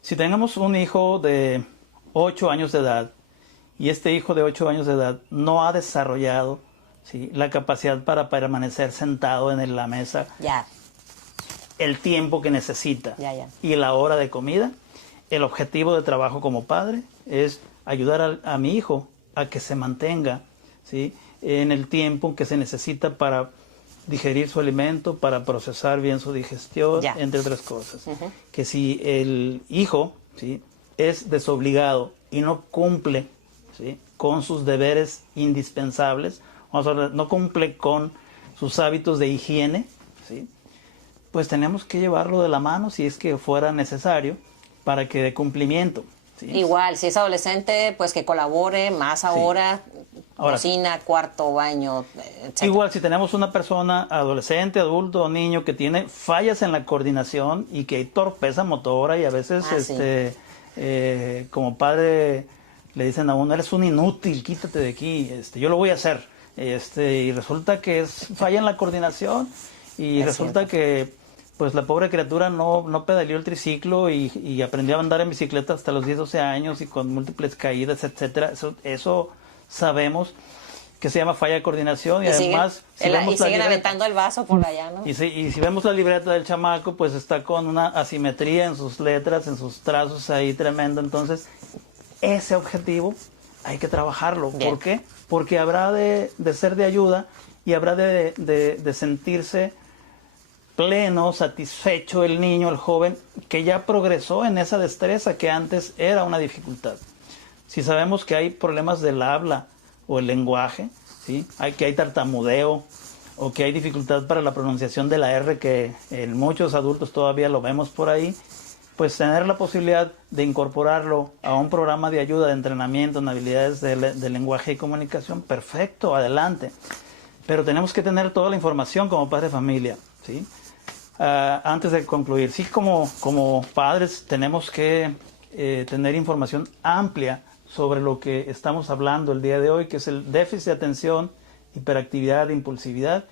Si tenemos un hijo de 8 años de edad y este hijo de 8 años de edad no ha desarrollado, ¿sí?, la capacidad para permanecer sentado en la mesa el tiempo que necesita y la hora de comida, el objetivo de trabajo como padre es ayudar a mi hijo a que se mantenga, ¿sí?, en el tiempo que se necesita para digerir su alimento, para procesar bien su digestión, entre otras cosas. Que si el hijo, ¿sí?, es desobligado y no cumple, ¿sí?, con sus deberes indispensables, no cumple con sus hábitos de higiene, ¿sí?, pues tenemos que llevarlo de la mano si es que fuera necesario para que dé cumplimiento. ¿Sí? Igual, si es adolescente, pues que colabore más ahora. Ahora, cocina, cuarto, baño, etc. Igual, si tenemos una persona, adolescente, adulto o niño, que tiene fallas en la coordinación y que hay torpeza motora y a veces como padre le dicen a uno, eres un inútil, quítate de aquí, yo lo voy a hacer. Y resulta que es falla en la coordinación y resulta que pues la pobre criatura no pedaleó el triciclo y aprendió a andar en bicicleta hasta los 10, 12 años y con múltiples caídas, etcétera. Eso sabemos que se llama falla de coordinación y además... siguen aventando el vaso por allá, ¿no? Y si vemos la libreta del chamaco, pues está con una asimetría en sus letras, en sus trazos ahí tremendo. Entonces, ese objetivo hay que trabajarlo. Bien. ¿Por qué? Porque habrá de ser de ayuda y habrá de sentirse pleno, satisfecho el niño, el joven, que ya progresó en esa destreza que antes era una dificultad. Si sabemos que hay problemas del habla o el lenguaje, ¿sí? Que hay tartamudeo o que hay dificultad para la pronunciación de la R, que en muchos adultos todavía lo vemos por ahí, pues tener la posibilidad de incorporarlo a un programa de ayuda, de entrenamiento en habilidades de lenguaje y comunicación, perfecto, adelante. Pero tenemos que tener toda la información como padre de familia, ¿sí? Antes de concluir, sí, como padres tenemos que tener información amplia sobre lo que estamos hablando el día de hoy, que es el déficit de atención, hiperactividad, impulsividad,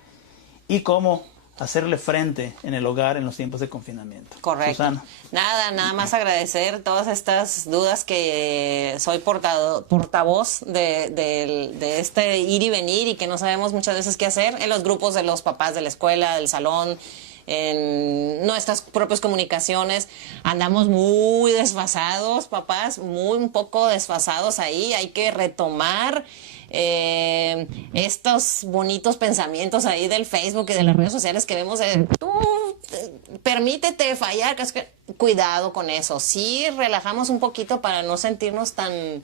y cómo hacerle frente en el hogar en los tiempos de confinamiento. Correcto. Susana. Nada más agradecer todas estas dudas, que soy portavoz de este ir y venir y que no sabemos muchas veces qué hacer en los grupos de los papás de la escuela, del salón, en nuestras propias comunicaciones. Andamos muy desfasados, papás, un poco desfasados ahí. Hay que retomar estos bonitos pensamientos ahí del Facebook y de las redes sociales que vemos de tú permítete fallar, que es que cuidado con eso. Sí, relajamos un poquito para no sentirnos tan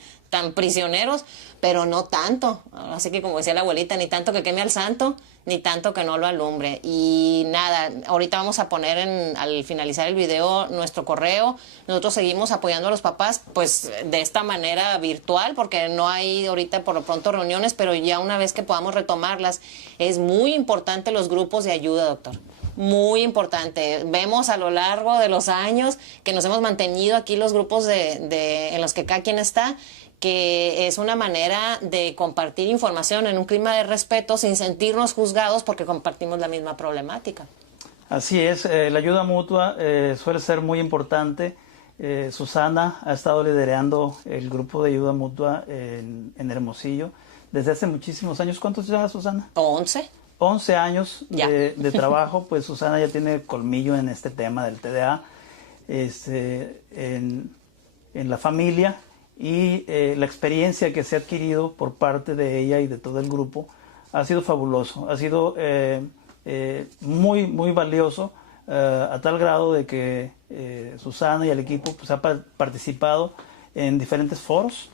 prisioneros, pero no tanto. Así que, como decía la abuelita, ni tanto que queme al santo, ni tanto que no lo alumbre. Y nada, ahorita vamos a poner al finalizar el video nuestro correo. Nosotros seguimos apoyando a los papás, pues de esta manera virtual, porque no hay ahorita por lo pronto reuniones, pero ya una vez que podamos retomarlas, es muy importante los grupos de ayuda, doctor. Muy importante. Vemos a lo largo de los años que nos hemos mantenido aquí los grupos en los que cada quien está, que es una manera de compartir información en un clima de respeto sin sentirnos juzgados porque compartimos la misma problemática. Así es, la ayuda mutua suele ser muy importante. Susana ha estado liderando el grupo de ayuda mutua en Hermosillo desde hace muchísimos años. ¿Cuántos ya, Susana? 11 años de trabajo. Pues Susana ya tiene colmillo en este tema del TDA, en la familia, y la experiencia que se ha adquirido por parte de ella y de todo el grupo ha sido fabuloso, ha sido muy, muy valioso, a tal grado de que Susana y el equipo pues, ha participado en diferentes foros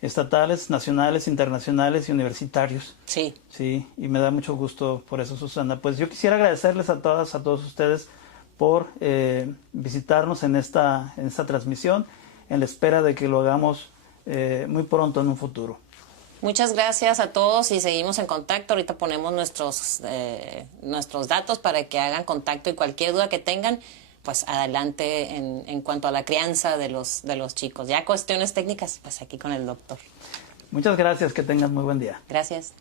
estatales, nacionales, internacionales y universitarios. Sí. Sí, y me da mucho gusto por eso, Susana. Pues yo quisiera agradecerles a todas, a todos ustedes por visitarnos en esta transmisión, en la espera de que lo hagamos muy pronto en un futuro. Muchas gracias a todos y seguimos en contacto. Ahorita ponemos nuestros datos para que hagan contacto y cualquier duda que tengan, pues adelante en cuanto a la crianza de los chicos. Ya cuestiones técnicas, pues aquí con el doctor. Muchas gracias, que tengan muy buen día. Gracias.